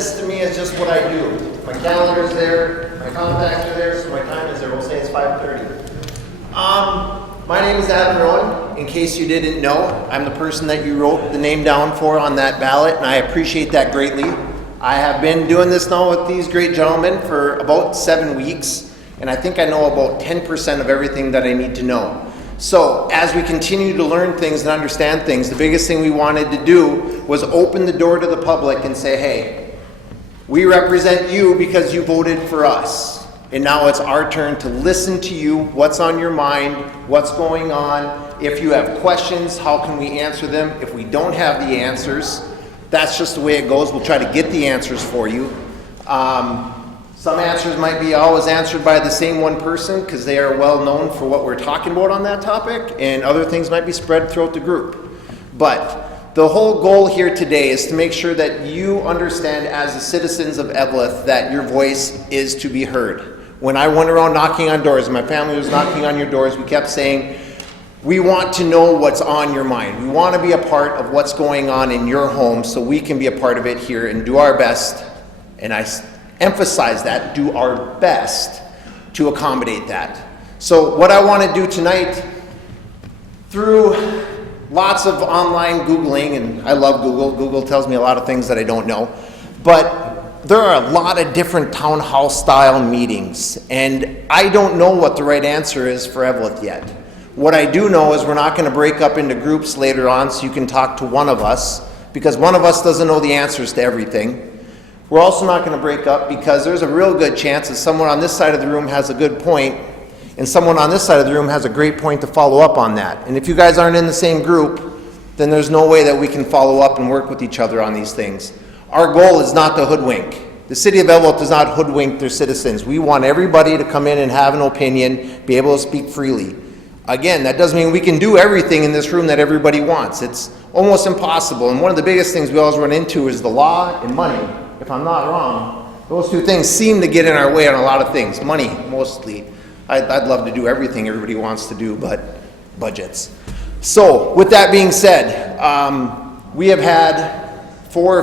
this to me is just what I do. My calendar's there, my contacts are there, so my time is there. We'll say it's 5:30. My name is Adam Rowan. In case you didn't know, I'm the person that you wrote the name down for on that ballot, and I appreciate that greatly. I have been doing this now with these great gentlemen for about 7 weeks, and I think I know about 10% of everything that I need to know. So as we continue to learn things and understand things, the biggest thing we wanted to do was open the door to the public and say, hey, we represent you because you voted for us. And now it's our turn to listen to you, what's on your mind, what's going on. If you have questions, how can we answer them? If we don't have the answers, that's just the way it goes. We'll try to get the answers for you. Some answers might be always answered by the same one person because they are well known for what we're talking about on that topic, and other things might be spread throughout the group. But the whole goal here today is to make sure that you understand as the citizens of Eveleth that your voice is to be heard. When I went around knocking on doors, my family was knocking on your doors, we kept saying, we want to know what's on your mind. We want to be a part of what's going on in your home so we can be a part of it here and do our best, and I emphasize that, do our best to accommodate that. So what I want to do tonight, through lots of online Googling, and I love Google. Google tells me a lot of things that I don't know, but there are a lot of different town hall style meetings, and I don't know what the right answer is for Eveleth yet. What I do know is we're not going to break up into groups later on so you can talk to one of us, because one of us doesn't know the answers to everything. We're also not going to break up because there's a real good chance that someone on this side of the room has a good point and someone on this side of the room has a great point to follow up on that. And if you guys aren't in the same group, then there's no way that we can follow up and work with each other on these things. Our goal is not to hoodwink. The city of Eveleth does not hoodwink their citizens. We want everybody to come in and have an opinion, be able to speak freely. Again, that doesn't mean we can do everything in this room that everybody wants. It's almost impossible. And one of the biggest things we always run into is the law and money. If I'm not wrong, those two things seem to get in our way on a lot of things. Money, mostly. I'd love to do everything everybody wants to do, but budgets. So, with that being said, we have had 4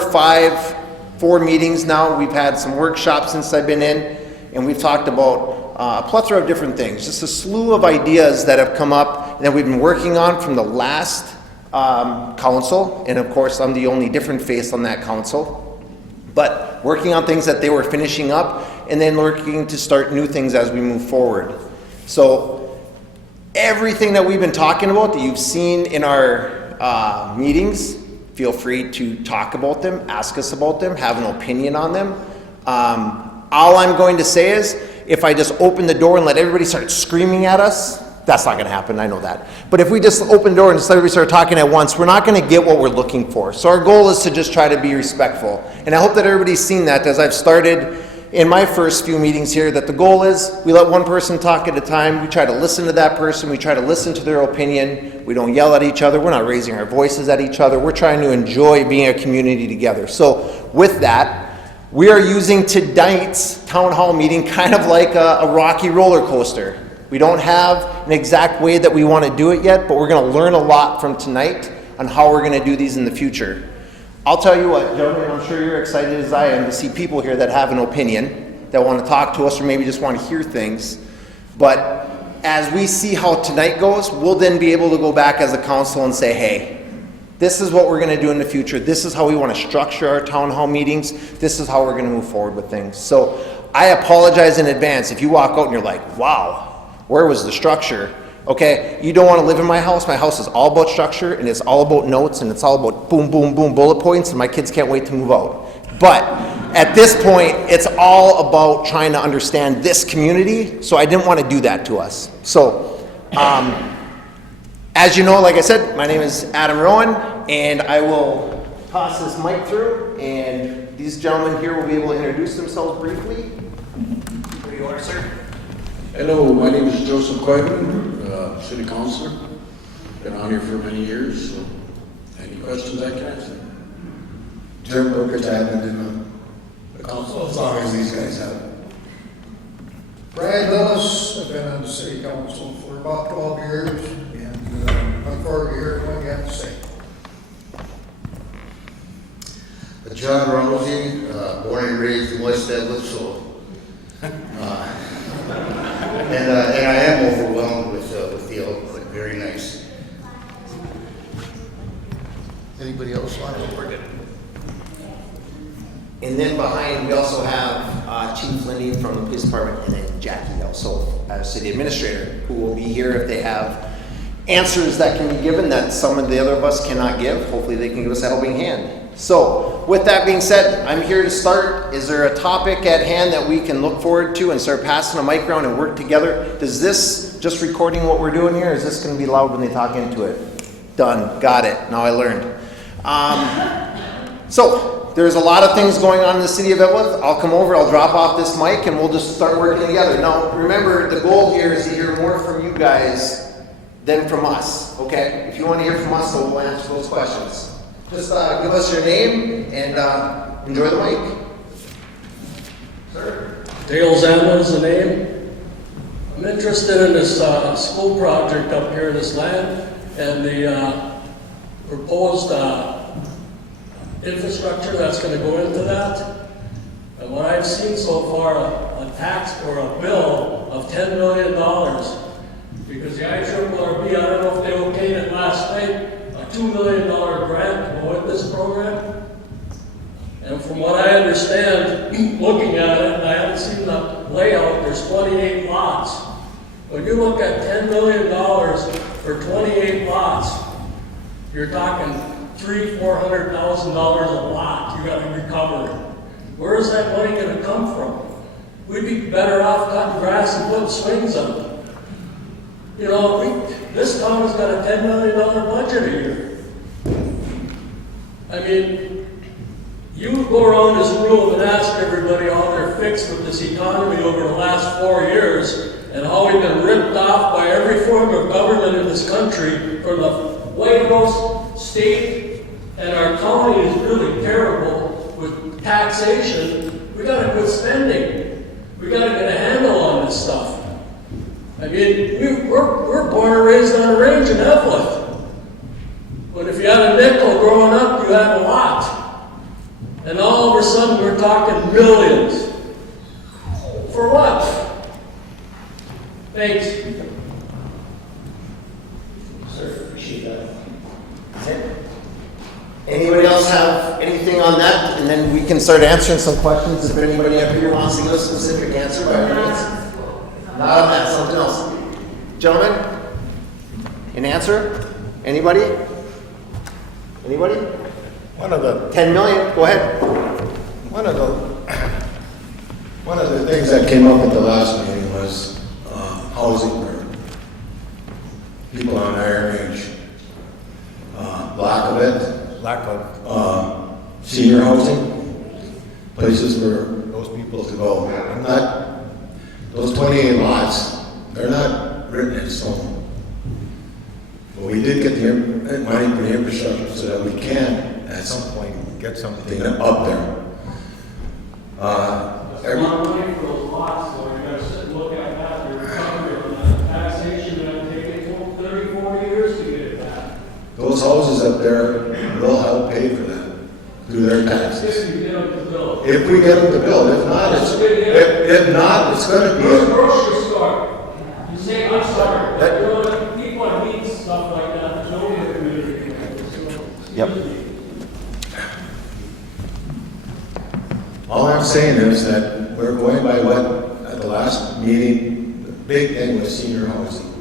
meetings now. We've had some workshops since I've been in, and we've talked about a plethora of different things. Just a slew of ideas that have come up and that we've been working on from the last council, and of course I'm the only different face on that council. But working on things that they were finishing up and then looking to start new things as we move forward. So everything that we've been talking about that you've seen in our meetings, feel free to talk about them, ask us about them, have an opinion on them. All I'm going to say is if I just open the door and let everybody start screaming at us, that's not going to happen, I know that. But if we just open the door and just let everybody start talking at once, we're not going to get what we're looking for. So our goal is to just try to be respectful. And I hope that everybody's seen that as I've started in my first few meetings here, that the goal is we let one person talk at a time. We try to listen to that person. We try to listen to their opinion. We don't yell at each other. We're not raising our voices at each other. We're trying to enjoy being a community together. So with that, we are using tonight's town hall meeting kind of like a rocky roller coaster. We don't have an exact way that we want to do it yet, but we're going to learn a lot from tonight on how we're going to do these in the future. I'll tell you what, gentlemen, I'm sure you're excited as I am to see people here that have an opinion, that want to talk to us or maybe just want to hear things. But as we see how tonight goes, we'll then be able to go back as a council and say, hey, this is what we're going to do in the future. This is how we want to structure our town hall meetings. This is how we're going to move forward with things. So I apologize in advance if you walk out and you're like, wow, where was the structure? Okay, you don't want to live in my house. My house is all about structure, and it's all about notes, and it's all about boom, boom, boom, bullet points, and my kids can't wait to move out. But at this point, it's all about trying to understand this community, so I didn't want to do that to us. So, as you know, like I said, my name is Adam Rowan, and I will toss this mic through, and these gentlemen here will be able to introduce themselves briefly. Where you are, sir? Hello, my name is Joseph Koiman, City Councilor. Been on here for many years, so any questions I can answer? Jim Burkett, I've been in the council as long as these guys have. Brad Lillis, I've been on the city council for about 12 years, and I'm forward to hearing what you have to say. John Rosie, born and raised in West Eveleth, so. And I am overwhelmed with the output. Very nice. Anybody else want to work it? And then behind, we also have Chief Lindy from the police department, and then Jackie also, as city administrator, who will be here if they have answers that can be given that some of the other of us cannot give. Hopefully they can give us a helping hand. So with that being said, I'm here to start. Is there a topic at hand that we can look forward to and start passing a mic around and work together? Does this, just recording what we're doing here, is this going to be loud when they talk into it? Done. Got it. Now I learned. So there's a lot of things going on in the city of Eveleth. I'll come over, I'll drop off this mic, and we'll just start working together. Now remember, the goal here is to hear more from you guys than from us, okay? If you want to hear from us, so we'll answer those questions. Just give us your name and enjoy the mic. Sir? Dale Zama is the name. I'm interested in this school project up here in this land and the proposed infrastructure that's going to go into that. And what I've seen so far, a tax or a bill of $10 million. Because the IRRB, I don't know if they okayed it last night, a $2 million grant to go with this program. And from what I understand, looking at it, and I haven't seen the layout, there's 28 lots. When you look at $10 million for 28 lots, you're talking $300,000–400,000 a lot you got to recover. Where is that money going to come from? We'd be better off cutting grass and putting swings up. You know, this town has got a $10 million budget a year. I mean, you would go around this room and ask everybody how they're fixed with this economy over the last 4 years and how we've been ripped off by every form of government in this country, from the White House, state, and our county is really terrible with taxation. We got to quit spending. We got to get a handle on this stuff. I mean, we're born and raised on a range in Eveleth. But if you had a nickel growing up, you had a lot. And all of a sudden, we're talking millions. For what? Thanks. Sir, appreciate that. Okay. Anybody else have anything on that? And then we can start answering some questions if anybody up here wants to give a specific answer by any means. Not on that, something else. Gentlemen, an answer? Anybody? Anybody? One of the 10 million, go ahead. One of the things that came up at the last meeting was housing for people on Iron Range. Lack of senior housing, places for those people to go. Those 28 lots, they're not written in stone. But we did get the money for the infrastructure so that we can, at some point, get something up there. There's a lot of money for those lots, so you gotta sit and look at that. Your recovery on that taxation, that'll take it 30, 40 years to get it back. Those houses up there will help pay for that through their taxes. If you get them to build. If we get them to build, if not, it's going to be. Where's the grocery store? You say, I'm sorry. You know, people that need stuff like that, no in the community. Yep. All I'm saying is that we're going by what, at the last meeting, the big thing was senior housing.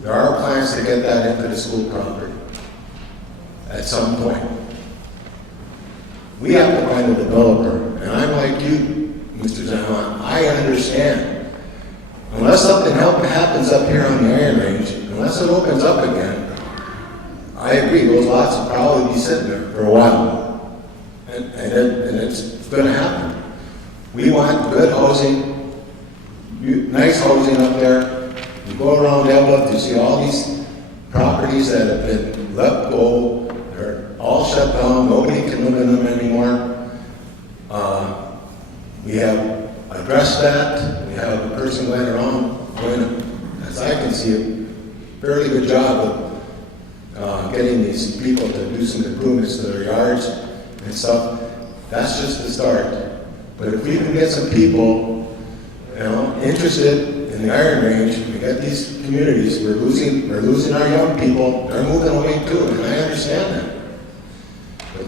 There are plans to get that into the school property at some point. We have to find a developer, and I'm like you, Mr. Zama, I understand. Unless something happens up here on the Iron Range, unless it opens up again, I agree, those lots will probably be sitting there for a while. And it's going to happen. We want good housing, nice housing up there. You go around Eveleth, you see all these properties that have been let go. They're all shut down. Nobody can live in them anymore. We have addressed that. We have a person going around doing, as I can see, a fairly good job of getting these people to do some improvements to their yards and stuff. That's just the start. But if we can get some people, interested in the iron range, we got these communities, we're losing our young people, they're moving away too, and I understand that. But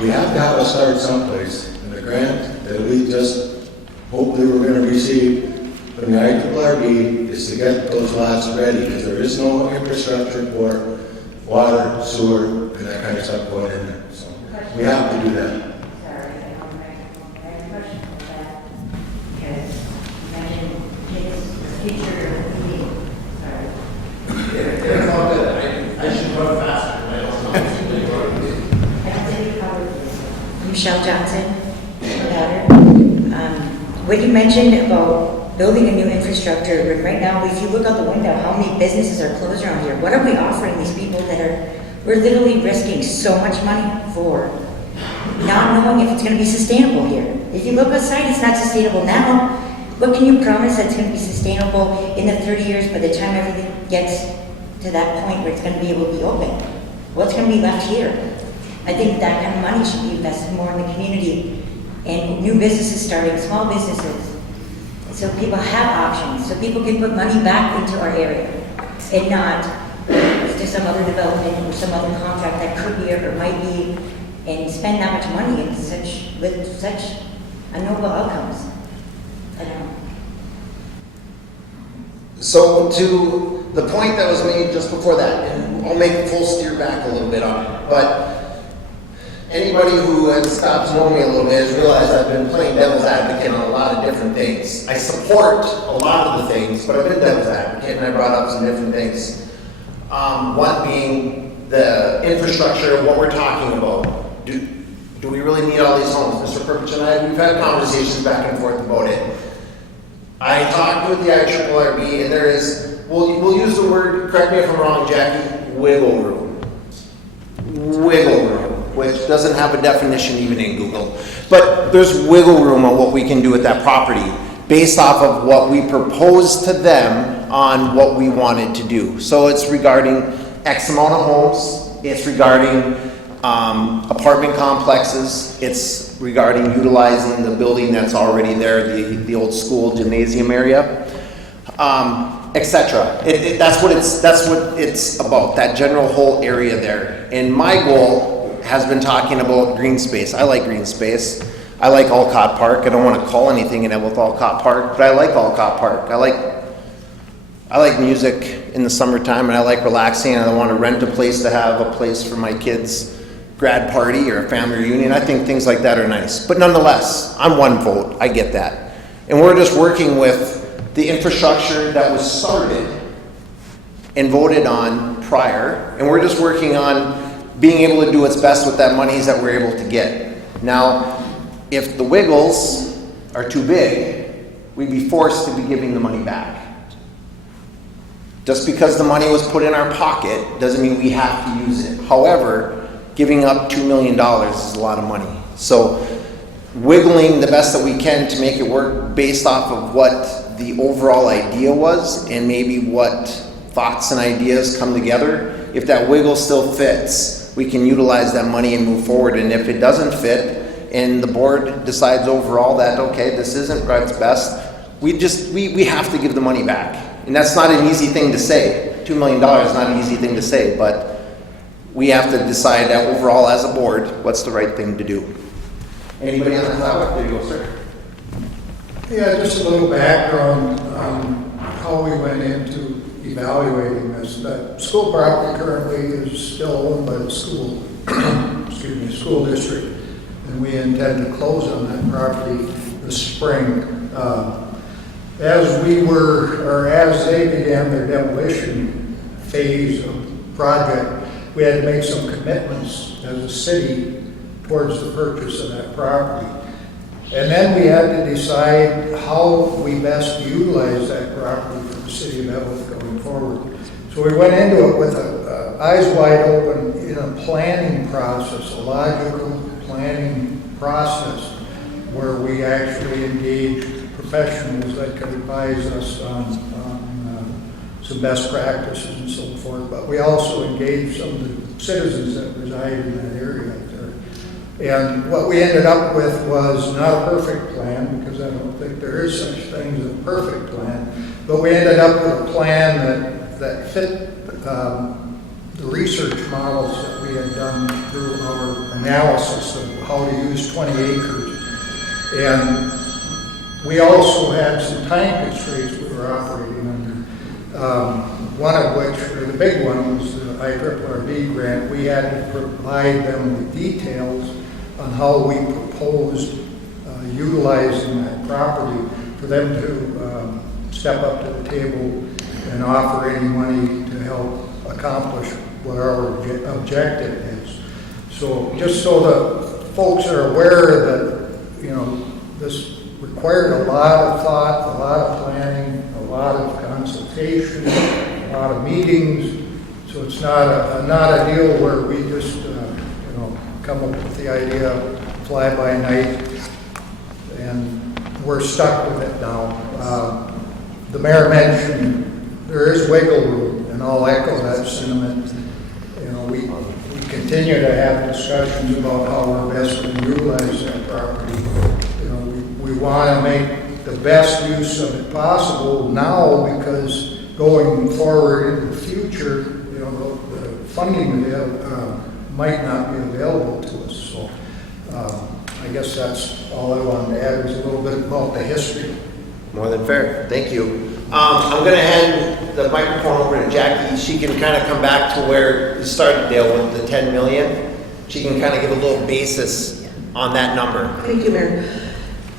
we have to have a start someplace, and the grant that we just hopefully we're gonna receive from the IRRB is to get those lots ready, because there is no infrastructure for water, sewer, and that kind of stuff going in there. So we have to do that. Sorry, I have a question for that, because you mentioned kids, the future of the meeting. Sorry. It's all good. I should run faster. I don't know. I don't think you covered this. I'm Michelle Johnson, her daughter. What you mentioned about building a new infrastructure, right now, if you look out the window, how many businesses are closed around here? What are we offering these people we're literally risking so much money for, not knowing if it's gonna be sustainable here? If you look outside, it's not sustainable now. What can you promise that's gonna be sustainable in the 30 years by the time everything gets to that point where it's gonna be able to be open? What's gonna be left here? I think that kind of money should be invested more in the community and new businesses starting, small businesses. So people have options, so people can put money back into our area and not to some other development or some other contract that could be or might be, and spend that much money with such noble outcomes. I don't know. So to the point that was made just before that, and I'll make a full steer back a little bit on it, but anybody who has stopped to know me a little bit has realized I've been playing devil's advocate on a lot of different things. I support a lot of the things, but I've been devil's advocate and I brought up some different things. One being the infrastructure of what we're talking about. Do we really need all these homes? Mr. Purpich and I, we've had conversations back and forth about it. I talked with the IRRB, and there is, we'll use the word, correct me if I'm wrong, Jackie, wiggle room. Wiggle room, which doesn't have a definition even in Google. But there's wiggle room on what we can do with that property based off of what we proposed to them on what we wanted to do. So it's regarding X amount of homes, it's regarding apartment complexes, it's regarding utilizing the building that's already there, the old school gymnasium area, etc. That's what it's about, that general whole area there. And my goal has been talking about green space. I like green space. I like Alcott Park. I don't want to call anything in Eveleth Alcott Park, but I like Alcott Park. I like music in the summertime, and I like relaxing, and I want to rent a place to have a place for my kids' grad party or a family reunion. I think things like that are nice. But nonetheless, I'm one vote. I get that. And we're just working with the infrastructure that was started and voted on prior, and we're just working on being able to do its best with that monies that we're able to get. Now, if the wiggles are too big, we'd be forced to be giving the money back. Just because the money was put in our pocket doesn't mean we have to use it. However, giving up $2 million is a lot of money. So wiggling the best that we can to make it work based off of what the overall idea was and maybe what thoughts and ideas come together. If that wiggle still fits, we can utilize that money and move forward. And if it doesn't fit, and the board decides overall that, okay, this isn't what's best, we have to give the money back. And that's not an easy thing to say. $2 million is not an easy thing to say, but we have to decide that overall as a board, what's the right thing to do. Anybody on that topic? There you go, sir. Yeah, just a little background on how we went into evaluating this. That school property currently is still owned by the school, school district. And we intend to close on that property this spring. As they began their demolition phase of the project, we had to make some commitments as a city towards the purchase of that property. And then we had to decide how we best utilize that property for the city of Eveleth going forward. So we went into it with eyes wide open in a planning process, a logical planning process, where we actually engaged professionals that could advise us on some best practices and so forth. But we also engaged some of the citizens that reside in that area out there. And what we ended up with was not a perfect plan, because I don't think there is such thing as a perfect plan, but we ended up with a plan that fit the research models that we had done through our analysis of how to use 20 acres. And we also had some time constraints we were operating under. One of which, or the big one, was the IRRB grant. We had to provide them with details on how we proposed utilizing that property for them to step up to the table and offer any money to help accomplish what our objective is. So just so that folks are aware that, you know, this required a lot of thought, a lot of planning, a lot of consultation, a lot of meetings. So it's not a deal where we just, you know, come up with the idea, fly by night, and we're stuck with it now. The mayor mentioned there is wiggle room, and I'll echo that sentiment. You know, we continue to have discussions about how we're best to utilize that property. You know, we want to make the best use of it possible now, because going forward in the future, you know, the funding might not be available to us. So I guess that's all I wanted to add, is a little bit about the history. More than fair. Thank you. I'm going to hand the microphone over to Jackie. She can kind of come back to where you started, Dale, with the 10 million. She can kind of give a little basis on that number. Thank you, Mayor.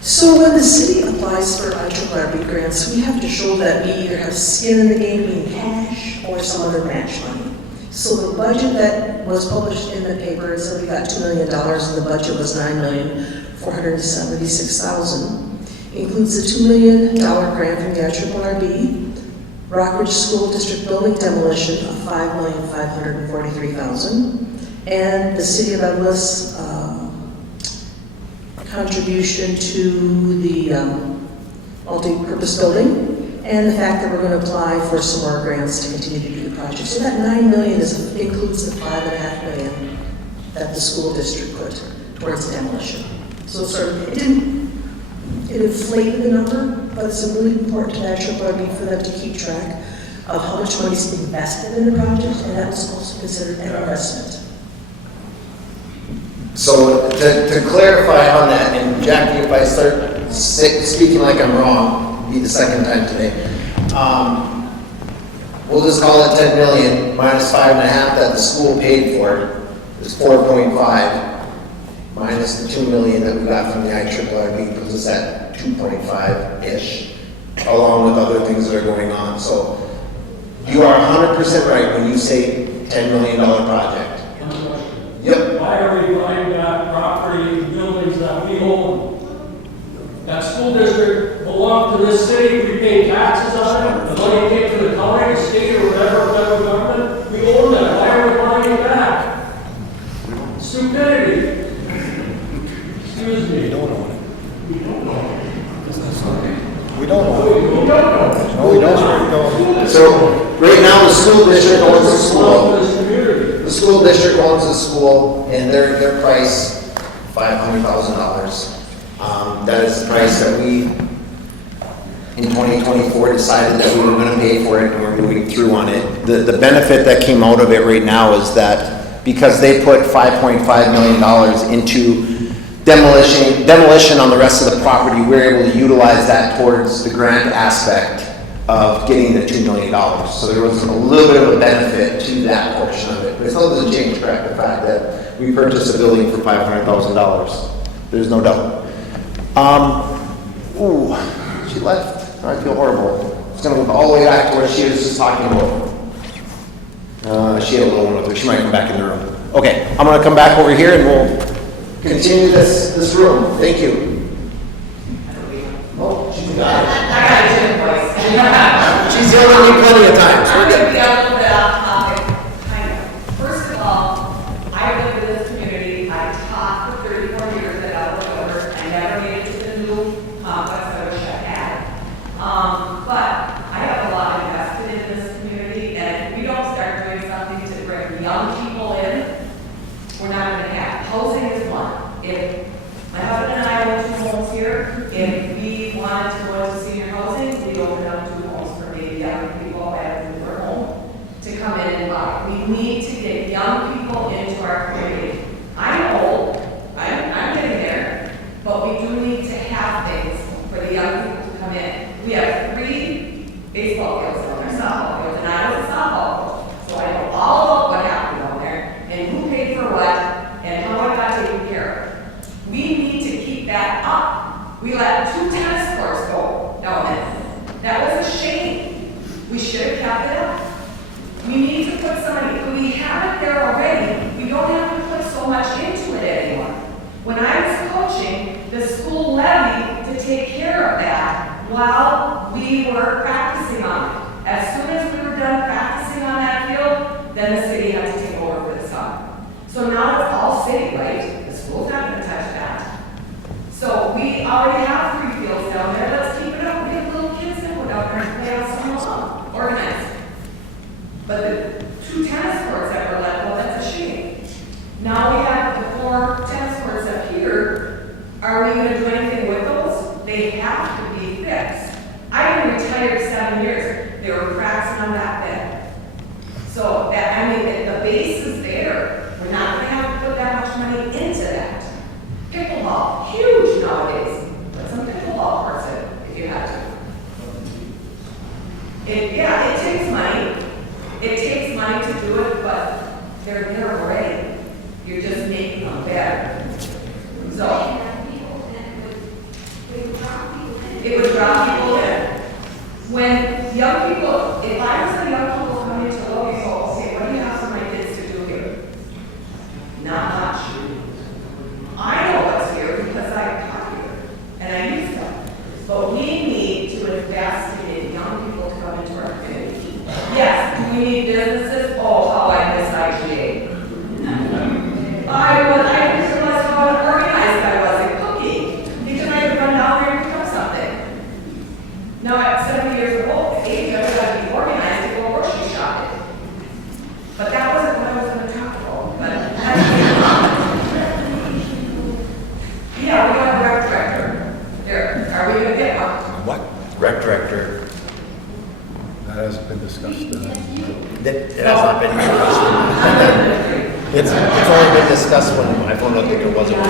So when the city applies for IRRB grants, we have to show that we either have skin in the game, meaning cash, or some other match money. So the budget that was published in the paper said we got $2 million, and the budget was $9,476,000. Includes a $2 million grant from the IRRB, Rockridge School District building demolition of $5,543,000, and the City of Eveleth's contribution to the multi-purpose building, and the fact that we're going to apply for some more grants to continue to do the project. So that $9 million includes the $5.5 million that the school district put towards demolition. So it inflated the number, but it's really important to IRRB for them to keep track of how much money is invested in the project, and that was also considered an investment. So to clarify on that, and Jackie, if I start speaking like I'm wrong, it'll be the second time today. We'll just call it 10 million minus 5.5 that the school paid for is 4.5. Minus the 2 million that we got from the IRRB puts us at 2.5-ish, along with other things that are going on. So you are 100% right when you say $10 million project. Yep. Why are we buying back property, buildings that we own? That school district belonged to this city, we pay taxes on it, the money came to the county, state, or whatever, federal government, we own that, why are we buying it back? Stupidity. Excuse me. We don't own it. We don't own it. We don't own it. We don't own it. No, we don't. So right now the school district owns the school. This community. The school district owns the school, and their price, $500,000. That is the price that we, in 2024, decided that we were going to pay for it, and we're moving through on it. The benefit that came out of it right now is that because they put $5.5 million into demolition on the rest of the property, we're able to utilize that towards the grant aspect of getting the $2 million. So there was a little bit of a benefit to that portion of it. But it still doesn't change, correct, the fact that we purchased a building for $500,000. There's no doubt. Ooh, she left. I feel horrible. It's gonna go all the way back to where she was just talking about. She had a little one with her. She might come back in the room. Okay, I'm gonna come back over here and we'll continue this room. Thank you. Oh, she's got it. I got a different voice. She's yelling at me plenty of times. I'm We're going to good. be a little bit off topic, kind of. First of all, I lived in this community. I taught for 34 years at Eveleth. I never made it to the new complex. I wish I had. But I have a lot invested in this community, and if we don't start doing something to bring young people in, we're not going to have. Housing is one. If we wanted to go into senior housing, we open up 2 homes for maybe young people at their home to come in and buy. We need to get young people into our community. I'm old, I'm getting there, but we do need to have things for the young people to come in. We have 3 baseball fields down there, softball fields, and I was a softball coach, so I know all about what happened down there, and who paid for what, and how it got taken care of. We need to keep that up. We let 2 tennis courts go down there. That was a shame. We should have kept it up. We need to put some money, we have it there already, we don't have to put so much into it anymore. When I was coaching, the school levied to take care of that while we were practicing on it. As soon as we were done practicing on that field, then the city had to take over for the summer. So now it's all city, right? The school's not gonna touch that. So we already have 3 fields down there, let's keep it up. We have little kids that go down there and play on some lawn, organized. But the 2 tennis courts that were let go, that's a shame. Now we have the 4 tennis courts up here. Are we gonna do anything with those? They have to be fixed. I've been retired 7 years. There were cracks on that bed. So that, I mean, the base is there. We're not gonna have to put that much money into that. Pickleball, huge nowadays. Put some pickleball courts in if you had to. It takes money. It takes money to do it, but they're there already. You're just making them better. So, it would draw people in. When young people, if I was a young people coming to Logan, okay, what do you have for my kids to do here? Not much. I know what's here because I taught here and I use them. But we need to invest in young people to come into our community. Yes, do we need businesses? Oh, how I miss IGA. I just realized how unorganized I was in cooking. Because I could run down there and pick up something. Now at 70 years old, age, I got to be organized to go grocery shopping. But that wasn't what I was going to talk about. But yeah, we have a rec director. There, are we going to get one? What? Rec director. That hasn't been discussed. It hasn't been discussed. It's only been discussed when I found out that there wasn't one.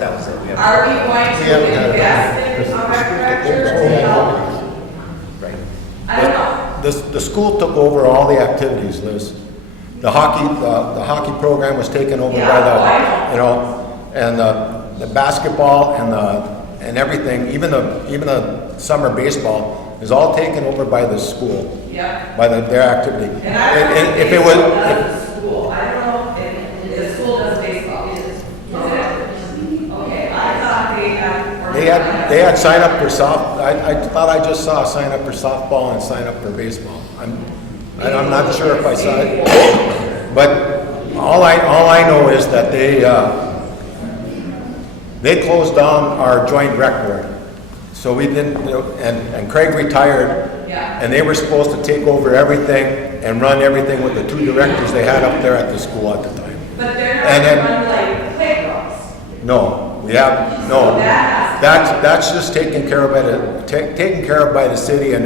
That was it. Are we going to invest in a rec director? Right. I don't know. The school took over all the activities, Liz. The hockey program was taken over by and the basketball and everything, even the summer baseball is all taken over by the school. Yeah. By their activity. And I If it was, the school, I don't know if the school does baseball. Is it? Okay, I thought they had sign up for I thought I just saw a sign up for softball and sign up for baseball. I'm not sure if I saw it, but all I know is that they closed down our joint rec board. So we didn't, and Craig retired, and they were supposed to take over everything and run everything with the 2 directors they had up there at the school at the time. But they're not run like playgrounds. No, that's just taken care of by the city, and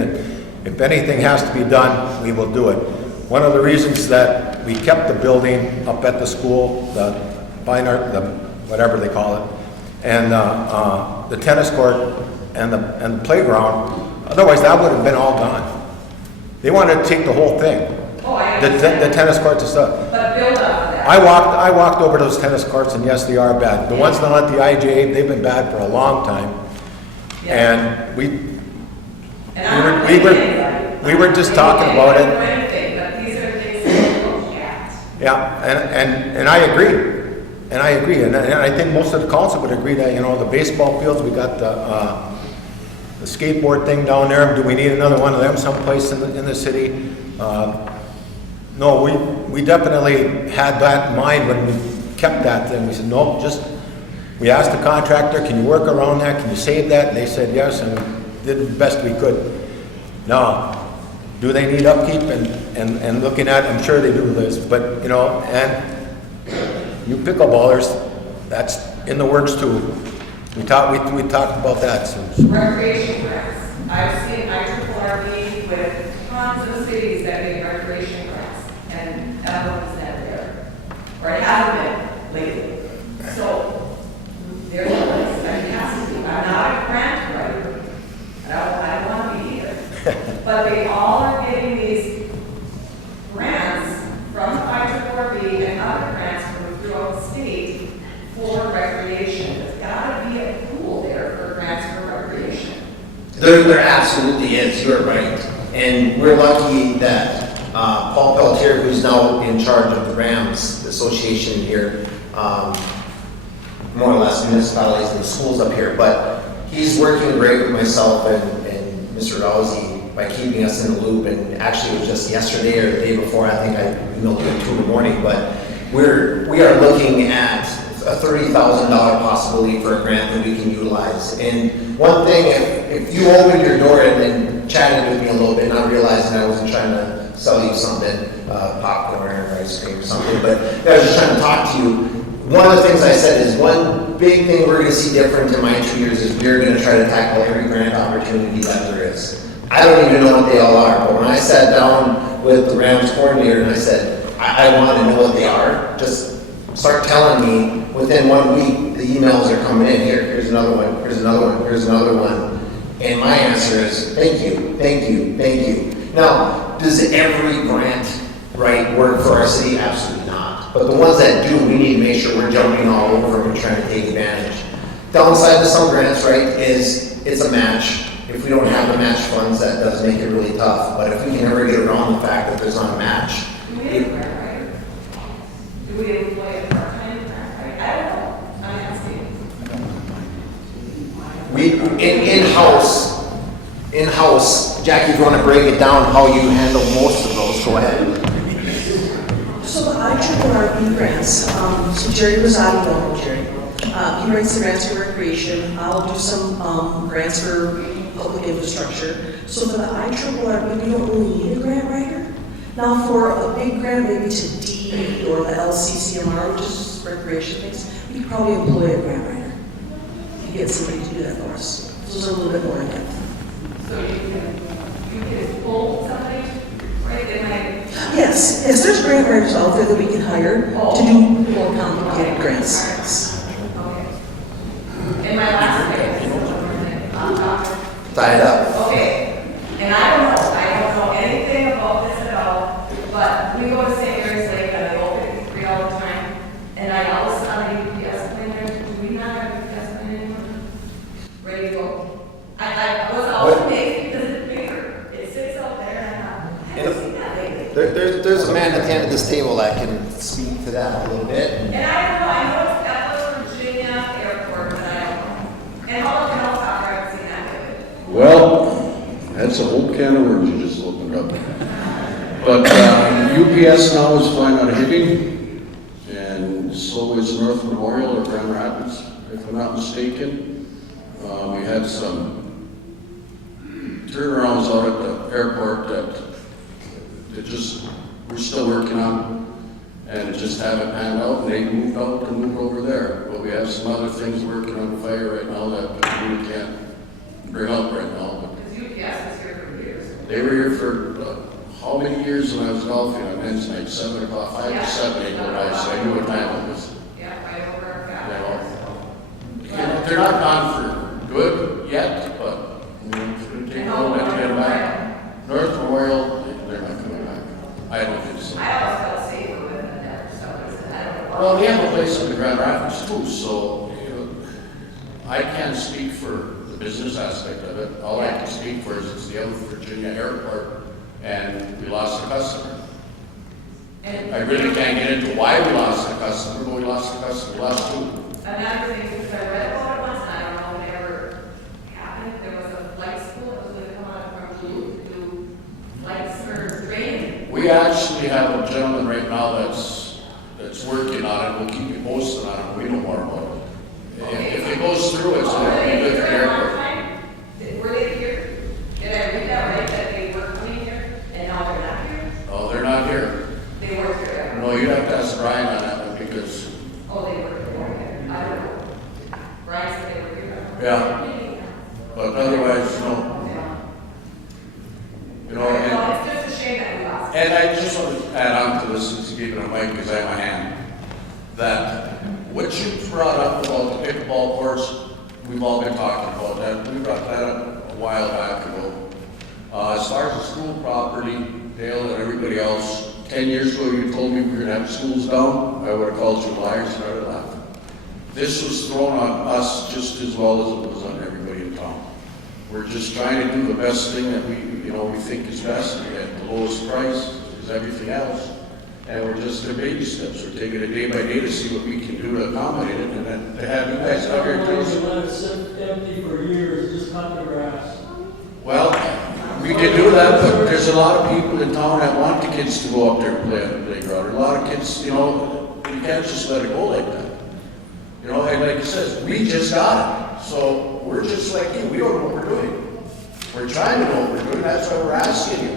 if anything has to be done, we will do it. One of the reasons that we kept the building up at the school, the whatever they call it, and the tennis court and the playground, otherwise that would have been all gone. They wanted to take the whole thing. Oh, I The understand. tennis courts and stuff. But build up that. I walked over those tennis courts, and yes, they are bad. The ones down at the IGA, they've been bad for a long time. And we were just talking about it. But these are things that we look at. Yeah, and I agree. And I agree, and I think most of the council would agree that, the baseball fields, we got the skateboard thing down there. Do we need another one of them someplace in the city? No, we definitely had that in mind when we kept that thing. We said, no, we asked the contractor, can you work around that? Can you save that? And they said yes, and we did the best we could. Now, do they need upkeep and looking at it? I'm sure they do, Liz, but, and you pickleballers, that's in the works too. We talked about that, so. Recreation grants. I've seen IRRB with tons of cities that make recreation grants, and Eveleth's never there. Or it hasn't been lately. So, there's a place that has to be. I'm not a grant writer. I don't want to be either. But they all are getting these grants from the IRRB and other grants from throughout the state for recreation. There's got to be a pool there for grants for recreation. There absolutely is, you're right. And we're lucky that Paul Pelletier, who's now in charge of the Rams Association here, more or less municipalities and schools up here, but he's working great with myself and Mr. Rousey by keeping us in the loop. And actually it was just yesterday or the day before, I think I emailed him 2 in the morning, but we are looking at a $30,000 possibility for a grant that we can utilize. And one thing, if you opened your door and chatted with me a little bit, not realizing I wasn't trying to sell you something, popcorn or ice cream or something, but I was just trying to talk to you. One of the things I said is one big thing we're going to see different in my 2 years is we're going to try to tackle every grant opportunity that there is. I don't even know what they all are, but when I sat down with the Rams coordinator and I said, I want to know what they are, just start telling me within 1 week the emails are coming in. Here's another one, here's another one, here's another one. And my answer is thank you, thank you, thank you. Now, does every grant work for our city? Absolutely not. But the ones that do, we need to make sure we're jumping all over them and trying to take advantage. Downside to some grants, is it's a match. If we don't have the match funds, that does make it really tough. But if we can ever get around the fact that there's not a match. Do we have a grant writer? Do we employ a part-time grant writer? I don't know. I'm asking. We in-house, Jackie, if you want to break it down how you handle most of those, go ahead. So the IRRB grants, so Jerry Rosati, no, Jerry. He writes the grants for recreation. I'll do some grants for public infrastructure. So for the IRRB, we don't really need a grant writer. Now for a big grant, maybe to D or the LCCMR, which is recreation things, we could probably employ a grant writer. You get somebody to do that for us. Those are a little bit more in depth. So you can pull somebody, right? They might. Yes, there's grant writers out there that we can hire to do more complicated grants. Okay. And my last thing, Tie it up. okay, and I don't know anything about this at all, but we go to St. Mary's Lake and I go 53 all the time, and I always saw the UPS plane there. Do we not have a UPS plane anymore? Ready to go. I was always amazed because it's bigger. It sits out there and I haven't seen that lately. There's a man at the end of this table that can speak to that a little bit. And I don't know, I know it's Eveleth, Virginia Airport, but I don't know. And all of the I haven't seen that lately. Well, that's a whole can of worms you just opened up. But UPS now is flying out of Hibbing, and so is North Memorial or Grand Rapids, if I'm not mistaken. We had some turnarounds out at the airport that we're still working on, and it just haven't panned out, and they moved out and moved over there. But we have some other things working on fire right now that we really can't bring up right now. But Because UPS was here for years. they were here for how many years when I was golfing on Wednesday night? 7 o'clock, 5 to 7, 8 o'clock, so I knew what time it was. Yeah, right over our You know, they're not gone for good yet, but it's going to take a little bit to get them back. North Memorial, they're not coming back. I don't think so. I always felt safer with them there, so I don't know. Well, they have a place in the Grand Rapids too, so I can't speak for the business aspect of it. All I can speak for is it's the Eveleth, Virginia Airport, and we lost a customer. And I really can't get into why we lost a customer, but we lost a customer. We lost 2. another thing, because I read about it once, and I don't know if it ever happened, there was a flight school that was going to come out from Duluth to do flights for training. We actually have a gentleman right now that's working on it. We'll keep you posted on it. We know more about it. If it goes through, it's going to be good for the airport. Were they here? Did I read that right, that they were coming here, and now they're not here? Oh, they're not here. They weren't here. No, you'd have to ask Brian on that one because Oh, they were here. I don't know. Brian said they were here. Yeah. But otherwise, no. You know, Well, it's just a shame that we lost. and I just want to add on to this, since you gave it a mic because I have my hand, that what you brought up about the pickleball courts, we've all been talking about that. We brought that up a while back ago. As far as the school property, Dale and everybody else, 10 years ago you told me we were going to have schools down, I would have called you liars and I would have laughed. This was thrown on us just as well as it was on everybody in town. We're just trying to do the best thing that we think is best, and get the lowest price, is everything else. And we're just in baby steps. We're taking it day by day to see what we can do to accommodate it, and then to have you guys out here tell us. Let it sit empty for years, just cut the grass. Well, we can do that, but there's a lot of people in town that want the kids to go up there and play on the playground. A lot of kids, you can't just let it go like that. And like it says, we just got it. So we're just like you, we don't know what we're doing. We're trying to know what we're doing, that's why we're asking you.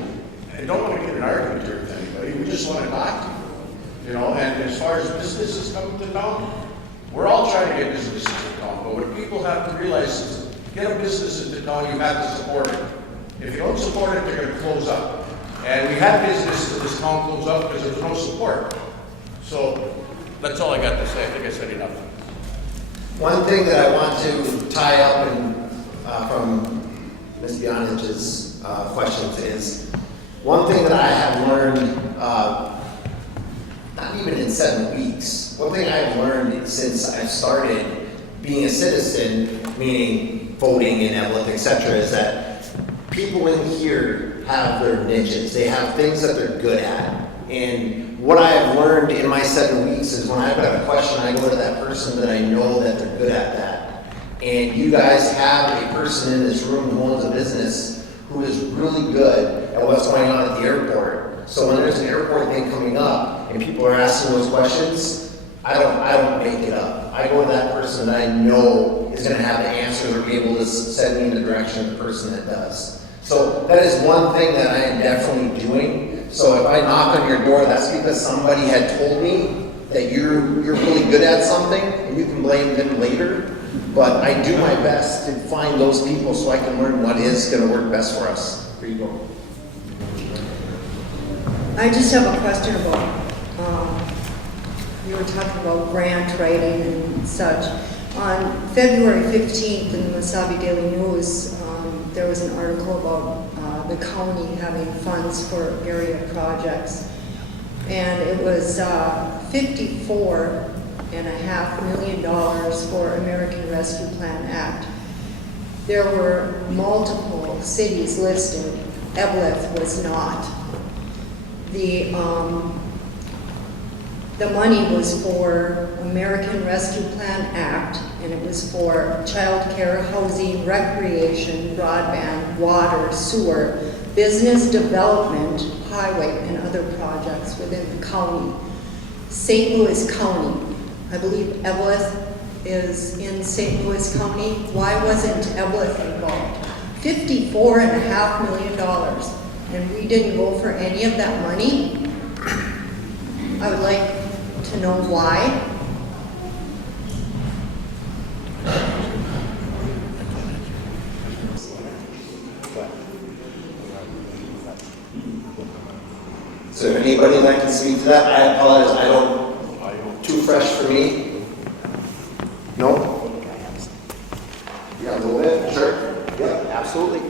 I don't want to get an argument here with anybody, we just want to talk to you. And as far as businesses coming to town, we're all trying to get businesses to town, but what people have to realize is, get a business into town, you have to support it. If you don't support it, they're going to close up. And we had businesses in this town close up because there was no support. So that's all I got to say. I think I said enough. One thing that I want to tie up from Ms. Bionic's questions is, one thing that I have learned, not even in 7 weeks, one thing I've learned since I've started being a citizen, meaning voting in Eveleth, etc., is that people in here have their niches. They have things that they're good at. And what I have learned in my 7 weeks is when I've got a question, I go to that person that I know that they're good at that. And you guys have a person in this room who owns a business who is really good at what's going on at the airport. So when there's an airport thing coming up and people are asking those questions, I don't make it up. I go to that person that I know is going to have the answers or be able to send me in the direction of the person that does. So that is one thing that I am definitely doing. So if I knock on your door, that's because somebody had told me that you're really good at something, and you can blame them later. But I do my best to find those people so I can learn what is going to work best for us. Here you go. I just have a question about, you were talking about grant writing and such. On February 15th in the Wasabi Daily News, there was an article about the county having funds for area projects. And it was $54.5 million for American Rescue Plan Act. There were multiple cities listed. Eveleth was not. The money was for American Rescue Plan Act, and it was for child care, housing, recreation, broadband, water, sewer, business development, highway, and other projects within the county. St. Louis County, I believe Eveleth is in St. Louis County. Why wasn't Eveleth involved? $54.5 million, and we didn't go for any of that money. I would like to know why. Is there anybody that can speak to that? I apologize, too fresh for me. No? Yeah, a little bit, sure. Yeah, absolutely.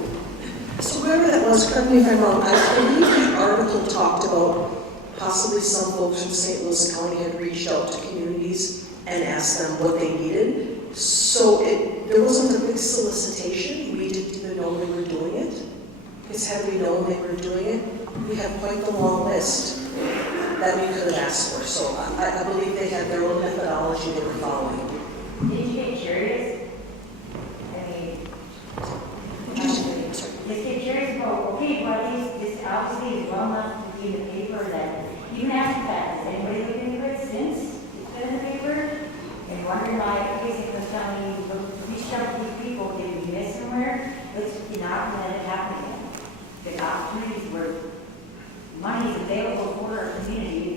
So whoever that was, correct me if I'm wrong, I believe the article talked about possibly some folks from St. Louis County had reached out to communities and asked them what they needed. So there wasn't a big solicitation. We didn't even know they were doing it. Because had we known they were doing it, we have quite the long list that we could have asked for. So I believe they had their own methodology they were following. Did you get curious? I mean, just get curious about, okay, well, this obviously is well enough to be in the paper that even after that, has anybody looked into it since it's been in the paper? And wondering why, okay, so it's telling you, reach out to these people, did we miss somewhere? Let's not let it happen again. The opportunities where money is available for our community,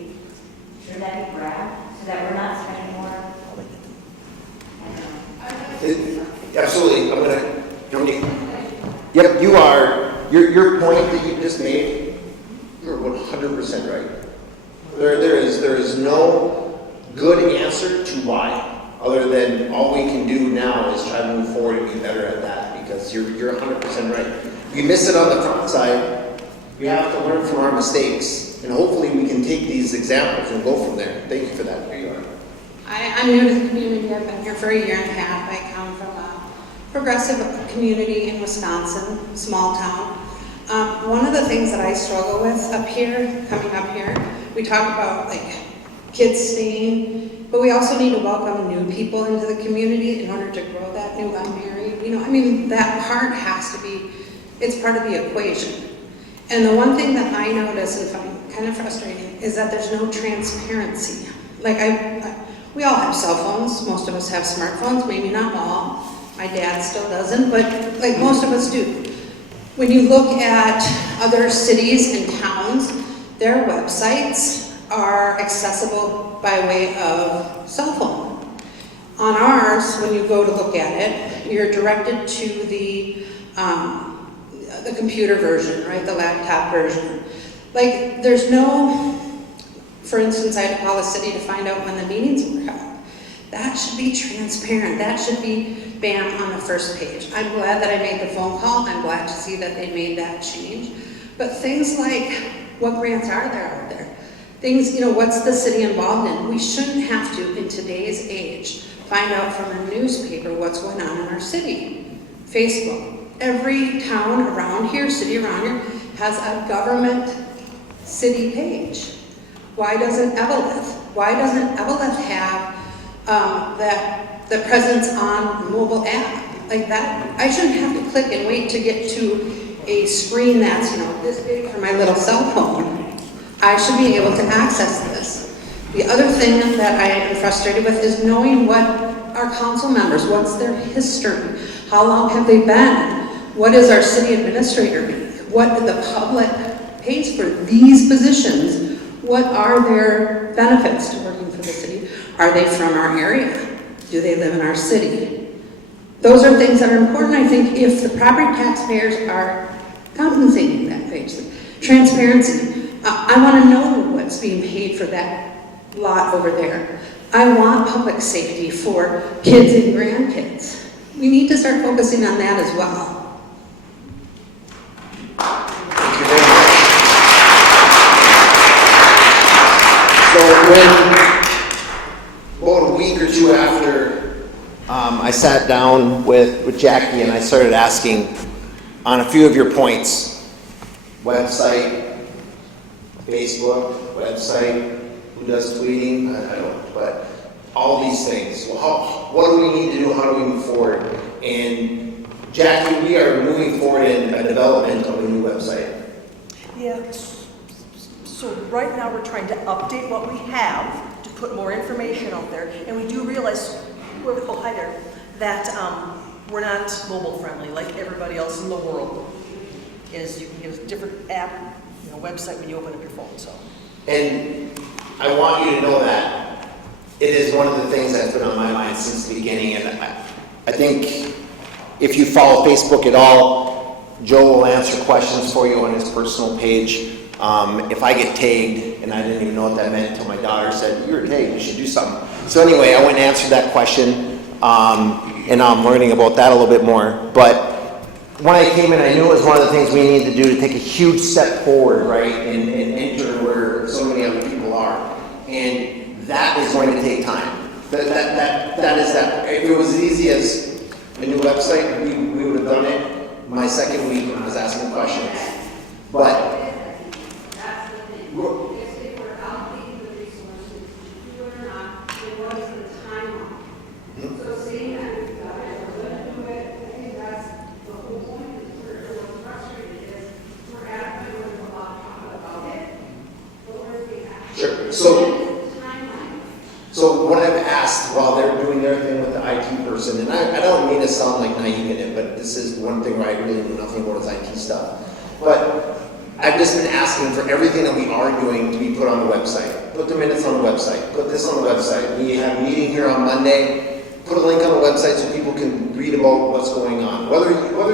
should that be grabbed so that we're not spending more? I don't know. Absolutely, I'm gonna, yep, you are, your point that you just made, you're 100% right. There is no good answer to why, other than all we can do now is try to move forward and be better at that, because you're 100% right. We miss it on the front side, we have to learn from our mistakes, and hopefully we can take these examples and go from there. Thank you for that. Here you are. I'm new to the community. I've been here for a year and a half. I come from a progressive community in Wisconsin, small town. One of the things that I struggle with up here, coming up here, we talk about like kids staying, but we also need to welcome new people into the community in order to grow that new unmarried. You know, I mean, that part has to be, it's part of the equation. And the one thing that I notice and find kind of frustrating is that there's no transparency. Like we all have cell phones, most of us have smartphones, maybe not all. My dad still doesn't, but like most of us do. When you look at other cities and towns, their websites are accessible by way of cell phone. On ours, when you go to look at it, you're directed to the computer version, right? The laptop version. Like there's no, for instance, I had to call the city to find out when the meetings were held. That should be transparent. That should be bam on the first page. I'm glad that I made the phone call. I'm glad to see that they made that change. But things like, what grants are there out there? Things, you know, what's the city involved in? We shouldn't have to, in today's age, find out from a newspaper what's going on in our city. Facebook. Every town around here, city around here, has a government city page. Why doesn't Eveleth? Why doesn't Eveleth have the presence on mobile app like that? I shouldn't have to click and wait to get to a screen that's, you know, this big for my little cell phone. I should be able to access this. The other thing that I am frustrated with is knowing what our council members, what's their history, how long have they been, what is our city administrator be, what the public pays for these positions. What are their benefits to working for the city? Are they from our area? Do they live in our city? Those are things that are important, I think, if the property taxpayers are compensating that page. Transparency. I want to know what's being paid for that lot over there. I want public safety for kids and grandkids. We need to start focusing on that as well. Thank you very much. So about a week or two after I sat down with Jackie and I started asking on a few of your points, website, Facebook, website, who does tweeting, I don't, but all these things. Well, what do we need to do? How do we move forward? And Jackie, we are moving forward in a development of a new website. Yeah, so right now we're trying to update what we have to put more information out there, and we do realize, oh hi there, that we're not mobile friendly like everybody else in the world is. You can get a different app, you know, website when you open up your phone. So, and I want you to know that it is one of the things that's been on my mind since the beginning, and I think if you follow Facebook at all, Joe will answer questions for you on his personal page. If I get tagged, and I didn't even know what that meant until my daughter said, "You're tagged, you should do something." So anyway, I went and answered that question, and I'm learning about that a little bit more. But when I came in, I knew it was one of the things we need to do to take a huge step forward, right, and enter where so many other people are. And that is going to take time. That is that. If it was as easy as a new website, we would have done it my second week when I was asking questions. But that's the thing. If we're allocating the resources, do it or not, there was the time on it. So saying that we've got it, we're going to do it, I think that's the whole point. Is we're frustrated is we're at a point where we're about talking about it, but where's the action? Sure. So what I've asked while they're doing their thing with the IT person, and I don't mean to sound like naive in it, but this is one thing where I really know nothing about is IT stuff. But I've just been asking for everything that we are doing to be put on the website. Put the minutes on the website. Put this on the website. We have a meeting here on Monday. put a link on the website so people can read about what's going on. Whether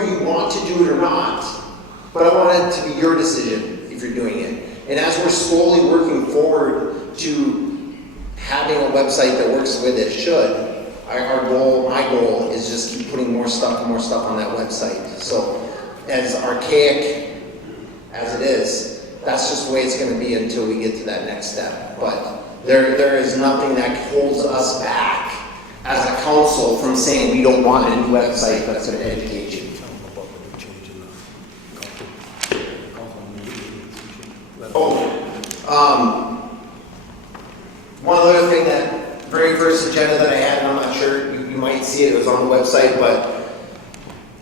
you want to do it or not, but I want it to be your decision if you're doing it. And as we're slowly working forward to having a website that works the way that it should, my goal is just keep putting more stuff on that website. So as archaic as it is, that's just the way it's going to be until we get to that next step. But there is nothing that holds us back as a council from saying we don't want a new website that's going to educate you. One other thing, that very first agenda that I had, and I'm not sure, you might see it was on the website, but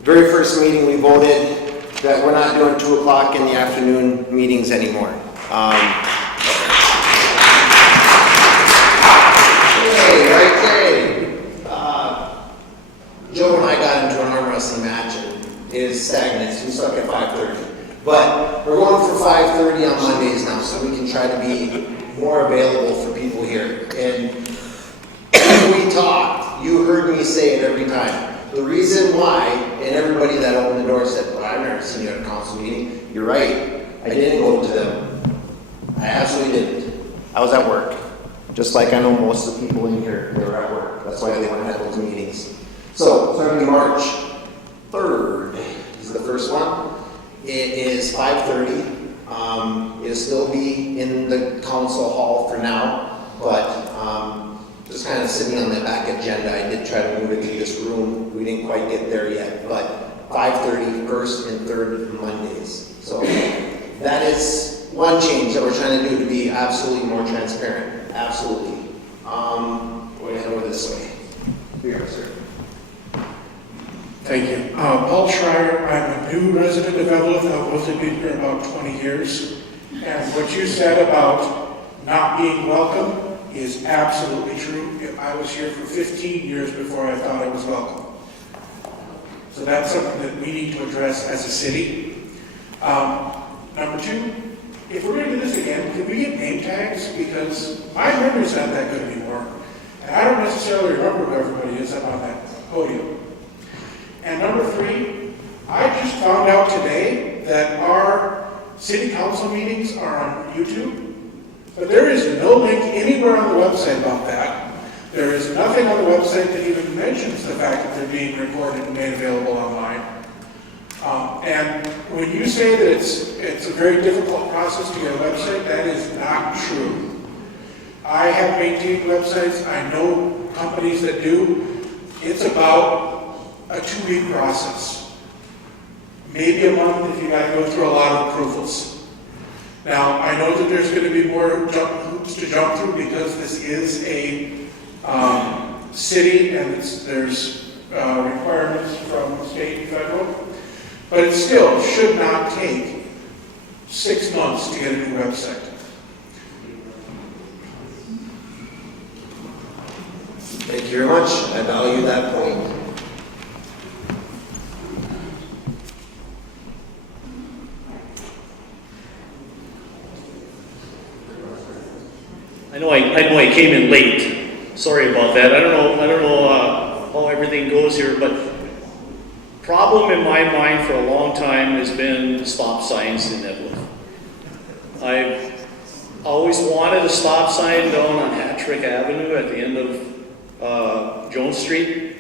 very first meeting we voted that we're not doing 2 o'clock in the afternoon meetings anymore. Joe and I got into an arm wrestling match and it is stagnant, so we stuck at 5:30. But we're going for 5:30 on Mondays now, so we can try to be more available for people here. And we talked, you heard me say it every time. The reason why, and everybody that opened the door said, well, I've never seen you at a council meeting. You're right, I didn't go to them. I absolutely didn't. I was at work. Just like I know most of the people in here, they were at work. That's why they went and had those meetings. So, starting March 3rd is the first one. It is 5:30. It'll still be in the council hall for now, but just kind of sitting on the back agenda. I did try to move it to this room. We didn't quite get there yet, but 5:30, first and third Mondays. So that is one change that we're trying to do to be absolutely more transparent. Absolutely. We're going to head over this way. Here, sir. Thank you. Paul Schreier, I'm a new resident of Eveleth. I've only been here about 20 years. And what you said about not being welcome is absolutely true. I was here for 15 years before I thought I was welcome. So that's something that we need to address as a city. Number 2, if we're going to do this again, can we get name tags? Because my memory's not that good anymore. And I don't necessarily remember who everybody is up on that podium. And number 3, I just found out today that our city council meetings are on YouTube, but there is no link anywhere on the website about that. There is nothing on the website that even mentions the fact that they're being recorded and made available online. And when you say that it's a very difficult process to get a website, that is not true. I have maintained websites. I know companies that do. It's about a 2-week process. Maybe a month if you got to go through a lot of approvals. Now, I know that there's going to be more hoops to jump through because this is a city and there's requirements from state and federal, but it still should not take 6 months to get a new website. Thank you very much. I value that point. I know I came in late. Sorry about that. I don't know how everything goes here, but problem in my mind for a long time has been stop signs in Eveleth. I've always wanted a stop sign down on Hattrick Avenue at the end of Jones Street.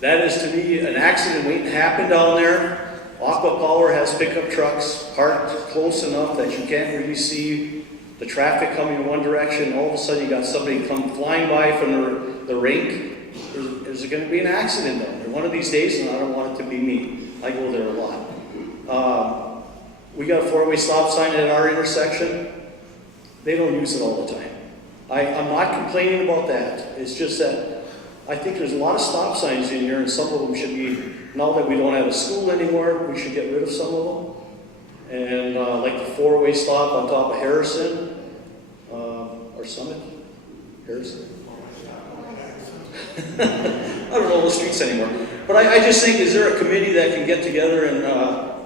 That is to me an accident waiting to happen down there. Aqua Power has pickup trucks parked close enough that you can't really see the traffic coming in one direction. All of a sudden you got somebody come flying by from the rink. There's going to be an accident down there one of these days, and I don't want it to be me. I go there a lot. We got a 4-way stop sign at our intersection. They don't use it all the time. I'm not complaining about that. It's just that I think there's a lot of stop signs in here, and some of them should be, now that we don't have a school anymore, we should get rid of some of them. And like the 4-way stop on top of Harrison, or Summit? Harrison? I don't know the streets anymore. But I just think, is there a committee that can get together and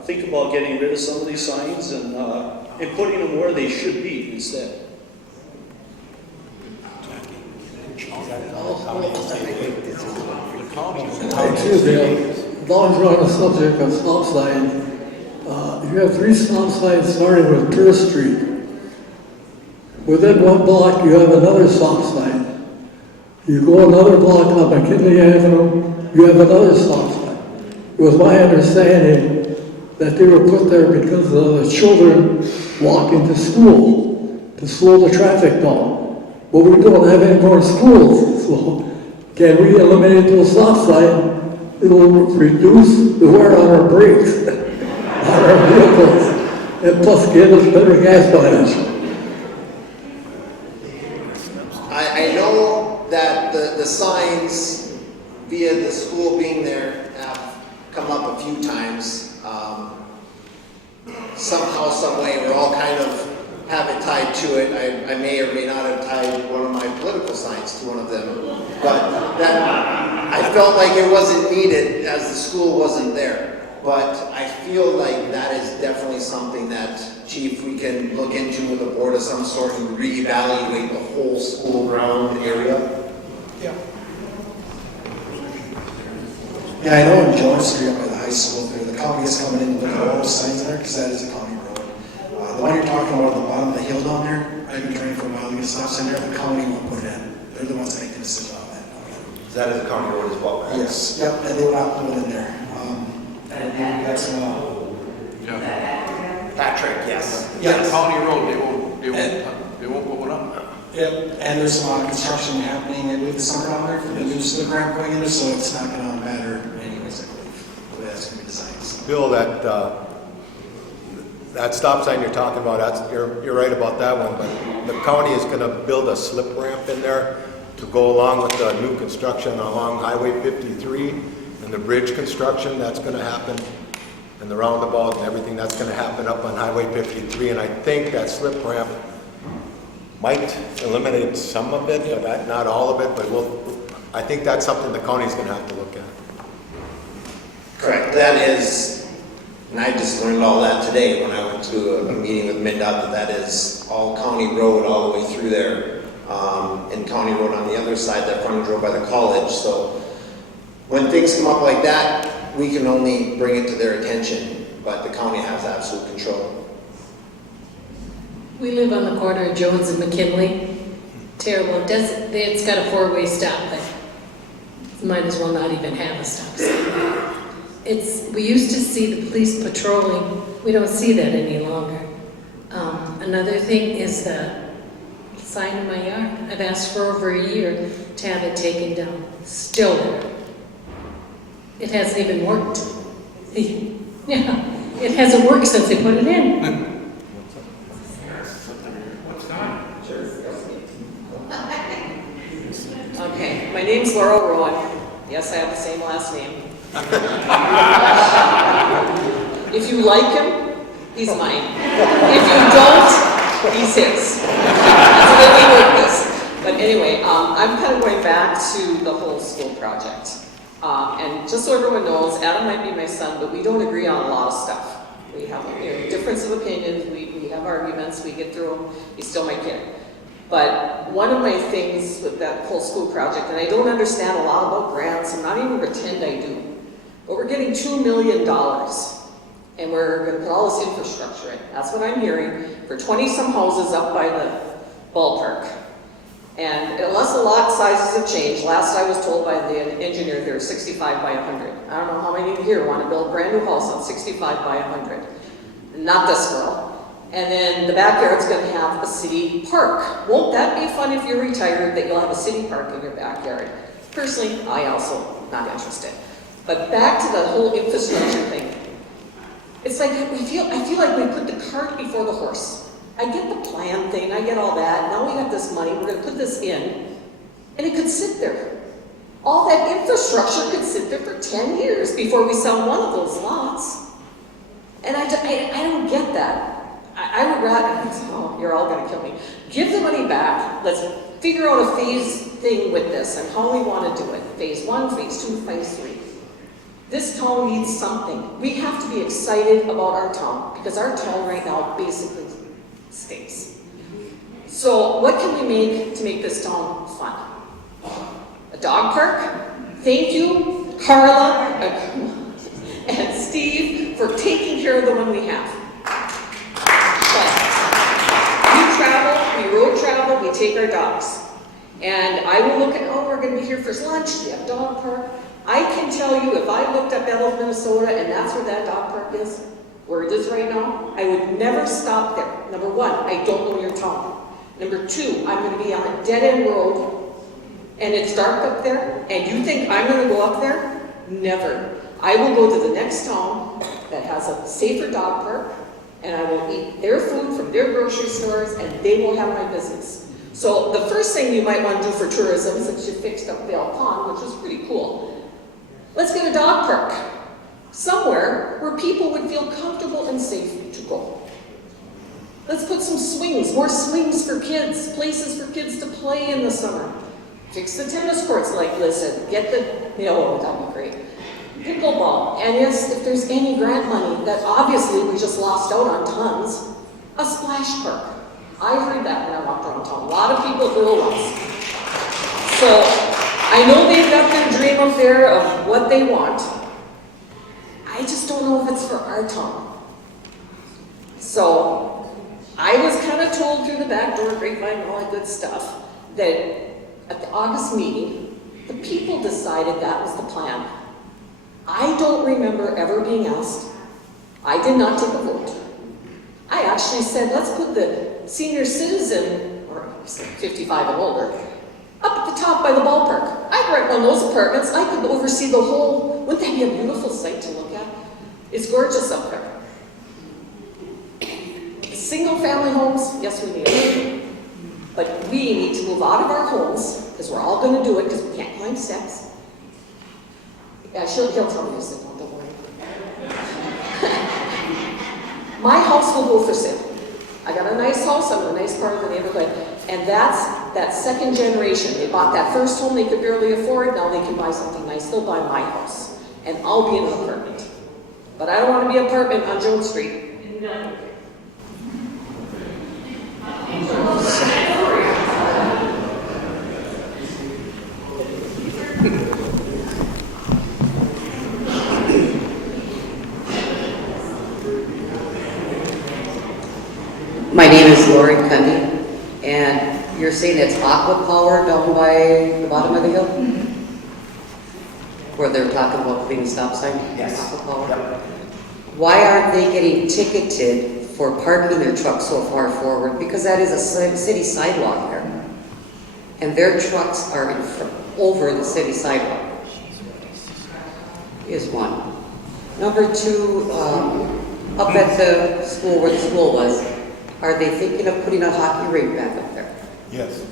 think about getting rid of some of these signs and putting them where they should be instead? Excuse me, as long as we're on the subject of stop signs, you have 3 stop signs starting with Pierce Street. Within 1 block, you have another stop sign. You go another block on McKinley Avenue, you have another stop sign. It was my understanding that they were put there because of the children walking to slow the traffic down. But we don't have any more schools, so can we eliminate those stop signs? It will reduce the wear on our brakes, on our vehicles, and plus give us better gas mileage. I know that the signs via the school being there have come up a few times. Somehow, some way, we're all kind of have it tied to it. I may or may not have tied one of my political signs to one of them, but that I felt like it wasn't needed as the school wasn't there. But I feel like that is definitely something that, Chief, we can look into with a board of some sort and reevaluate the whole school ground area. Yeah. Yeah, I know in Jones Street up by the high school, the county is coming in and looking at all those signs there, because that is a county road. The one you're talking about at the bottom of the hill down there, I've been trying for a while to get a stop sign there, the county won't put it in. They're the ones that make the decision on that. That is a county road as well, right? Yes, yep, and they will not put it in there. That's, Patrick, yes. Yeah, county road, they won't put one up. Yep, and there's some construction happening with the summer down there for the new slip ramp going in there, so it's not gonna matter anyways, I believe, the way that's gonna be designed. So. Bill, that stop sign you're talking about, you're right about that one, but the county is gonna build a slip ramp in there to go along with the new construction along Highway 53 and the bridge construction that's gonna happen, and the roundabout and everything that's gonna happen up on Highway 53, and I think that slip ramp might eliminate some of it, but not all of it, but I think that's something the county's gonna have to look at. Correct, that is, and I just learned all that today when I went to a meeting with MnDOT, that is all county road all the way through there, and county road on the other side, that frontage road by the college. So when things come up like that, we can only bring it to their attention, but the county has absolute control. We live on the corner of Jones and McKinley. Terrible. It's got a 4-way stop, but might as well not even have a stop sign. We used to see the police patrolling. We don't see that any longer. Another thing is the sign in my yard. I've asked for over a year to have it taken down. Still there. It hasn't even worked. Yeah, it hasn't worked since they put it in. Okay, my name's Laurel Rowan. Yes, I have the same last name. If you like him, he's mine. If you don't, he's his. That's the way we work this. But anyway, I'm kind of going back to the whole school project. And just so everyone knows, Adam might be my son, but we don't agree on a lot of stuff. We have a difference of opinions, we have arguments, we get through them, he's still my kid. But one of my things with that whole school project, and I don't understand a lot about grants, I'm not even pretend I do, but we're getting $2 million, and we're gonna put all this infrastructure in. That's what I'm hearing, for 20-some houses up by the ballpark. And unless the lot sizes have changed, last I was told by the engineer, they're 65 by 100. I don't know how many here want to build a brand new house on 65 by 100. Not this girl. And then the backyard's going to have a city park. Won't that be fun if you're retired, that you'll have a city park in your backyard? Personally, I also not interested. But back to the whole infrastructure thing. It's like, I feel like we put the cart before the horse. I get the plan thing, I get all that. Now we got this money, we're going to put this in, and it could sit there. All that infrastructure could sit there for 10 years before we sell one of those lots. And I don't get that. I would rather, oh, you're all going to kill me. Give the money back. Let's figure out a phase thing with this and how we want to do it. Phase 1, phase 2, phase 3. This town needs something. We have to be excited about our town because our town right now basically stinks. So what can we make to make this town fun? A dog park? Thank you. Carla, and Steve for taking care of the one we have. But we travel, we road travel, we take our dogs. And I will look at, oh, we're going to be here for lunch, we have dog park. I can tell you, if I looked up Eveleth, Minnesota, and that's where that dog park is, where it is right now, I would never stop there. Number one, I don't know your town. Number two, I'm going to be on a dead-end road, and it's dark up there, and you think I'm going to go up there? Never. I will go to the next town that has a safer dog park, and I will eat their food from their grocery stores, and they will have my business. So the first thing you might want to do for tourism, since you fixed up Vale Pond, which is pretty cool, let's get a dog park somewhere where people would feel comfortable and safe to go. Let's put some swings, more swings for kids, places for kids to play in the summer. Fix the tennis courts like Liz said. Get the, that would be great. Pickleball. And yes, if there's any grant money that obviously we just lost out on tons, a splash park. I heard that when I walked around town. A lot of people go once. So I know they've got their dream up there of what they want. I just don't know if it's for our town. So I was kind of told through the back door, grapevine, and all that good stuff, that at the August meeting, the people decided that was the plan. I don't remember ever being asked. I did not take a vote. I actually said, let's put the senior citizen, or 55 and older, up at the top by the ballpark. I'd rent one of those apartments. I could oversee the whole, wouldn't that be a beautiful sight to look at? It's gorgeous up there. Single family homes, yes we need them. But we need to move out of our homes, because we're all going to do it, because we can't climb steps. Yeah, he'll tell me this, don't worry. My house will go for sale. I got a nice house, I'm in a nice part of the neighborhood, and that's that second generation. They bought that first home they could barely afford, now they can buy something nice. They'll buy my house, and I'll be in an apartment. But I don't want to be an apartment on Jones Street. No. My name is Lori Cundy, and you're saying it's Aqua Power down by the bottom of the hill? Where they're talking about putting a stop sign? Yes. Aqua Power? Yep. Why aren't they getting ticketed for parking their trucks so far forward? Because that is a city sidewalk there. And their trucks are in over the city sidewalk. Is one. Number two, up at the school where the school was, are they thinking of putting a hockey rink back up there? Yes.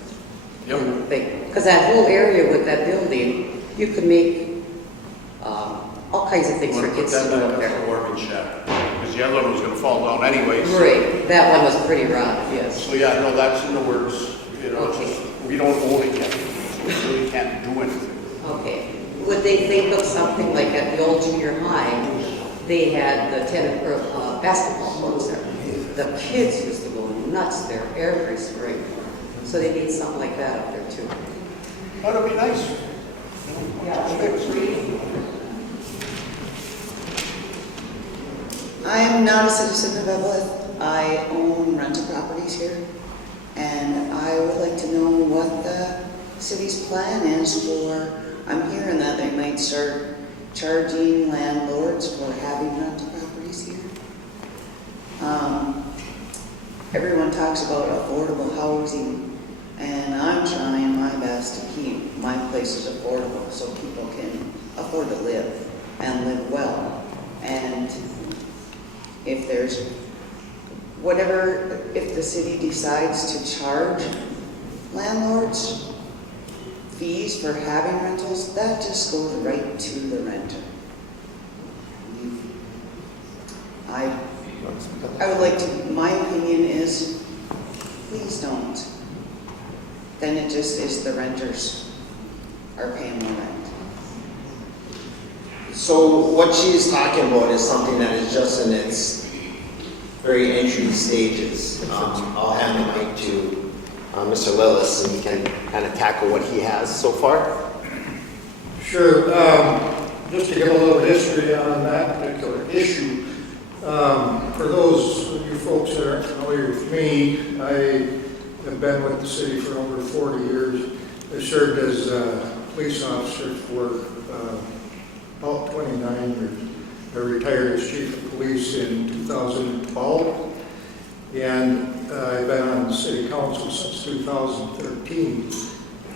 Yep. Because that whole area with that building, you could make all kinds of things for kids to do up there. Because the other one was gonna fall down anyways. Right, that one was pretty rough, yes. So yeah, no, that's in the works. You know, it's just, we don't own it yet. So we really can't do anything. Okay. Would they think of something like at the old junior high, they had the basketball courts there. The kids used to go nuts there every spring. So they need something like that up there too. That would be nice. I'm not a citizen of Eveleth. I own rental properties here. And I would like to know what the city's plan is for, I'm hearing that they might start charging landlords for having rental properties here. Everyone talks about affordable housing, and I'm trying my best to keep my places affordable so people can afford to live and live well. And if there's whatever, if the city decides to charge landlords fees for having rentals, that just goes right to the renter. I would like to, my opinion is, please don't. Then it just is the renters are paying more rent. So what she is talking about is something that is just in its very entry stages. I'll hand the mic to Mr. Lillis, and he can kind of tackle what he has so far. Sure. just to give a little history on that particular issue, for those of you folks that aren't familiar with me, I have been with the city for over 40 years. I served as a police officer for about 29 years. I retired as chief of police in 2012, and I've been on the city council since 2013.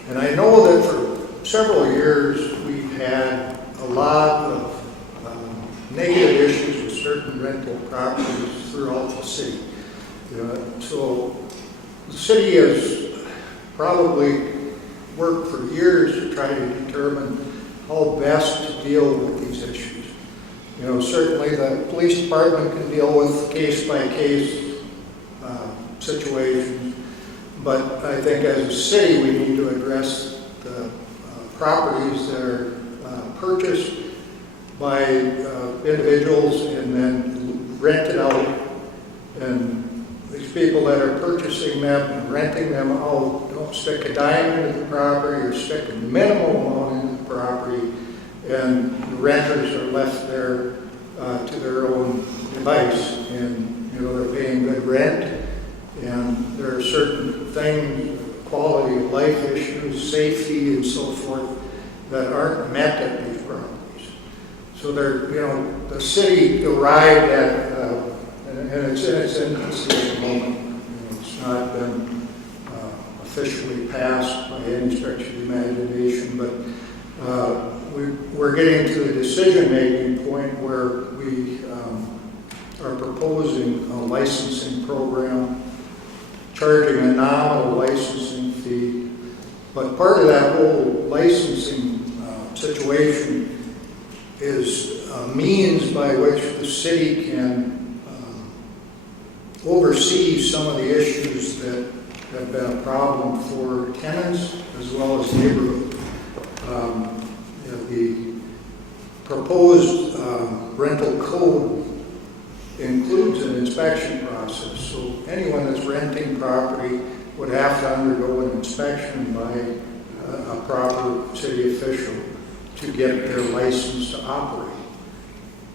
And I know that for several years we've had a lot of negative issues with certain rental properties throughout the city. So the city has probably worked for years to try to determine how best to deal with these issues. Certainly the police department can deal with case-by-case situations, but I think as a city we need to address the properties that are purchased by individuals and then rented out, and these people that are purchasing them and renting them out don't stick a dime into the property or stick a minimal amount into the property, and the renters are left there to their own device, and they're paying good rent, and there are certain things, quality of life issues, safety and so forth, that aren't met at these properties. So the city arrived at, and it's in its infancy at the moment. It's not been officially passed by any stretch of the imagination, but we're getting to the decision-making point where we are proposing a licensing program, charging a nominal licensing fee. But part of that whole licensing situation is a means by which the city can oversee some of the issues that have been a problem for tenants as well as neighborhood. The proposed rental code includes an inspection process, so anyone that's renting property would have to undergo an inspection by a proper city official to get their license to operate.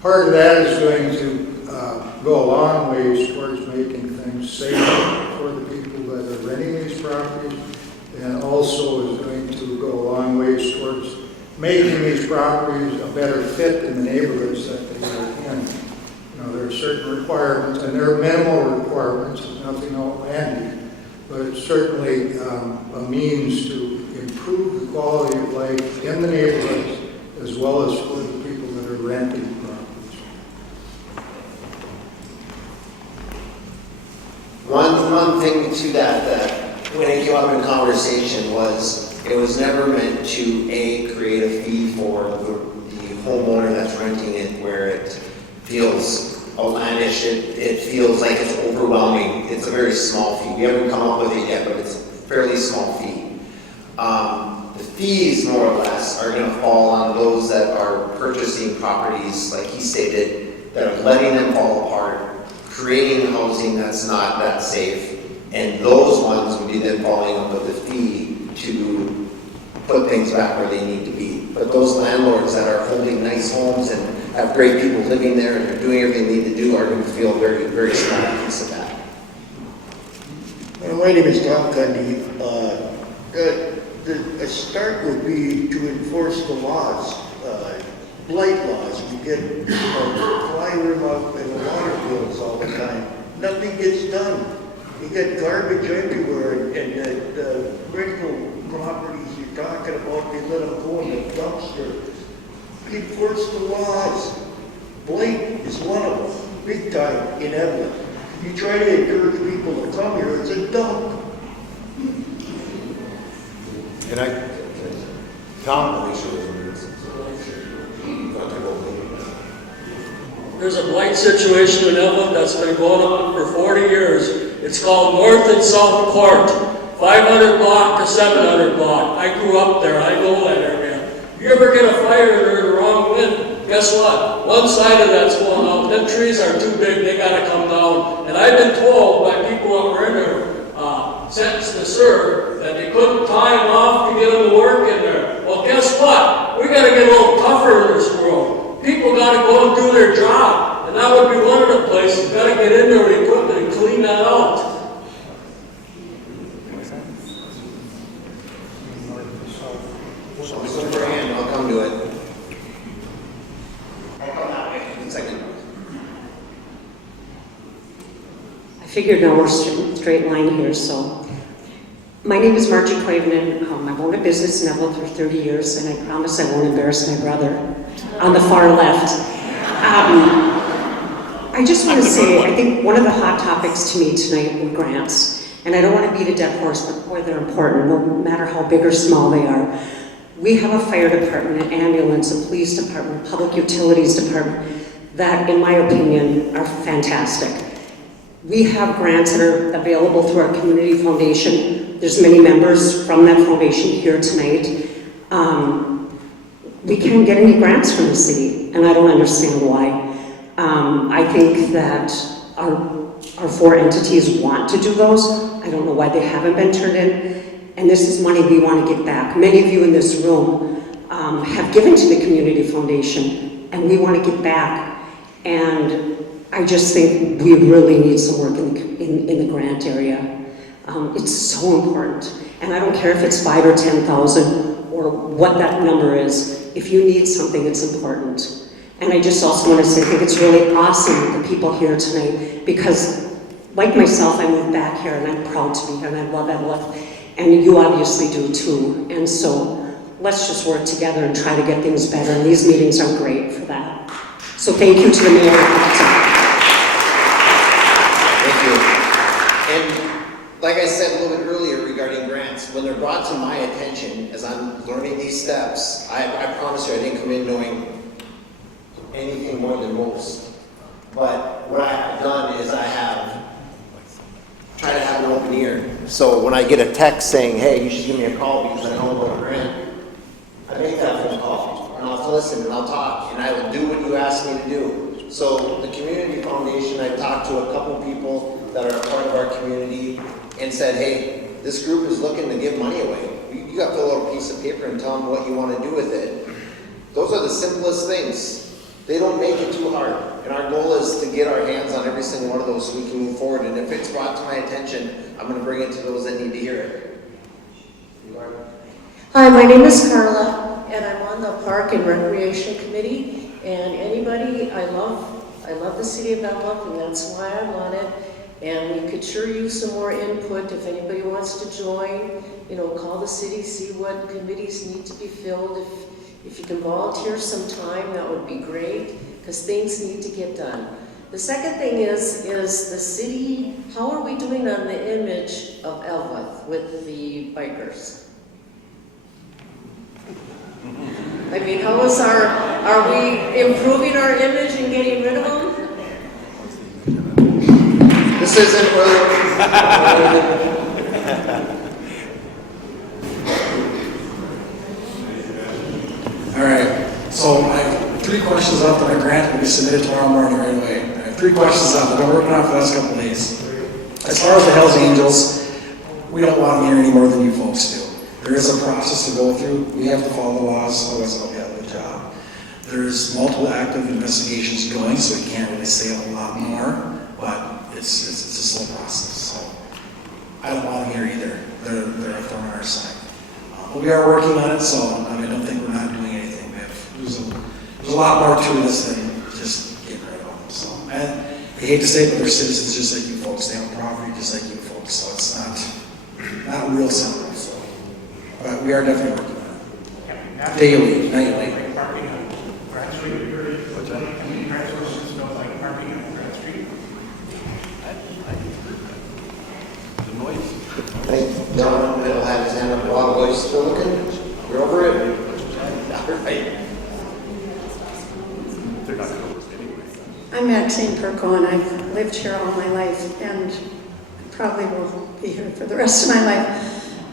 Part of that is going to go a long ways towards making things safer for the people that are renting these properties, and also is going to go a long ways towards making these properties a better fit in the neighborhoods that they are in. There are certain requirements, and there are minimal requirements, there's nothing outlandish, but it's certainly a means to improve the quality of life in the neighborhoods as well as for the people that are renting properties. One thing to that when it came up in conversation was it was never meant to create a fee for the homeowner that's renting it where it feels outlandish, it feels like it's overwhelming. It's a very small fee. We haven't come up with it yet, but it's a fairly small fee. The fees, more or less, are going to fall on those that are purchasing properties, like he stated, that are letting them fall apart, creating housing that's not that safe, and those ones would be then falling under the fee to put things back where they need to be. But those landlords that are holding nice homes and have great people living there and they're doing everything they need to do are going to feel a very, very small piece of that. My name is Tom Cundy. A start would be to enforce the laws, blight laws. We get fly room up and water bills all the time. Nothing gets done. You get garbage everywhere, and the rental properties you're talking about, they let them go in the dumpster. Enforce the laws. Blight is one of them, big time in Eveleth. You try to encourage people to come here, it's a dump. And Tom? There's a blight situation in Eveleth that's been going on for 40 years. It's called North and South Court, 500 block to 700 block. I grew up there, I know that area. If you ever get a fire or the wrong wind, guess what? One side of that's going out. Them trees are too big, they gotta come down. And I've been told by people that were in there, sentenced to serve, that they couldn't time off to get them to work in there. Well, guess what? We gotta get a little tougher in this world. people gotta go and do their job, and that would be one of the places, gotta get in there with equipment and clean that out. So for a hand, I'll come to it. I'll come that way, 1 second. I figured now we're straight line here, so. My name is Margie Clavenin. I've owned a business in Eveleth for 30 years, and I promise I won't embarrass my brother on the far left. I just want to say, I think one of the hot topics to me tonight were grants. And I don't want to beat a dead horse, but boy, they're important, no matter how big or small they are. We have a fire department, an ambulance, a police department, a public utilities department that, in my opinion, are fantastic. We have grants that are available through our community foundation. There's many members from that foundation here tonight. We can't get any grants from the city, and I don't understand why. I think that our 4 entities want to do those. I don't know why they haven't been turned in. And this is money we want to get back. Many of you in this room have given to the community foundation, and we want to get back. And I just think we really need some work in the grant area. It's so important. And I don't care if it's 5 or 10,000 or what that number is. If you need something, it's important. And I just also want to say, I think it's really awesome, the people here tonight, because like myself, I moved back here and I'm proud to be here and I love Eveleth. And you obviously do too. And so let's just work together and try to get things better. And these meetings are great for that. So thank you to the mayor. Thank you. And like I said a little bit earlier regarding grants, when they're brought to my attention as I'm learning these steps, I promise you I didn't come in knowing anything more than most. But what I have done is I have tried to have an open ear. So when I get a text saying, hey, you should give me a call because I know about a grant, I make that phone call and I'll listen and I'll talk and I will do what you ask me to do. So the Community Foundation, I talked to a couple people that are a part of our community and said, hey, this group is looking to give money away. You got to fill out a piece of paper and tell them what you want to do with it. Those are the simplest things. They don't make it too hard. And our goal is to get our hands on every single one of those so we can move forward. And if it's brought to my attention, I'm going to bring it to those that need to hear it. Hi, my name is Carla, and I'm on the Park and Recreation Committee. And anybody, I love the city of Eveleth, and that's why I'm on it. And we could sure use some more input. If anybody wants to join, call the city, see what committees need to be filled. If you can volunteer some time, that would be great, because things need to get done. The second thing is the city, how are we doing on the image of Eveleth with the bikers? I mean, are we improving our image and getting rid of them? This isn't really... All right, so I have 3 questions left on the grant. Will be submitted tomorrow morning right away. I have 3 questions left. I've been working on it for the last couple of days. As far as the Hells Angels, we don't want them here any more than you folks do. There is a process to go through. We have to follow the laws, otherwise I'll be out of the job. There's multiple active investigations going, so we can't really say a lot more, but it's a slow process. So I don't want them here either. They're a thorn on our side. But we are working on it, so I don't think we're not doing anything. There's a lot more to this than just getting rid of them. So, and I hate to say it, but they're citizens just like you folks. They own property just like you folks. So it's not real simple. So, but we are definitely working on it. Daily, nightly. I think John will have his hand up while the boys still looking. You're over it? All right. I'm Maxine Perko, and I've lived here all my life, and probably will be here for the rest of my life.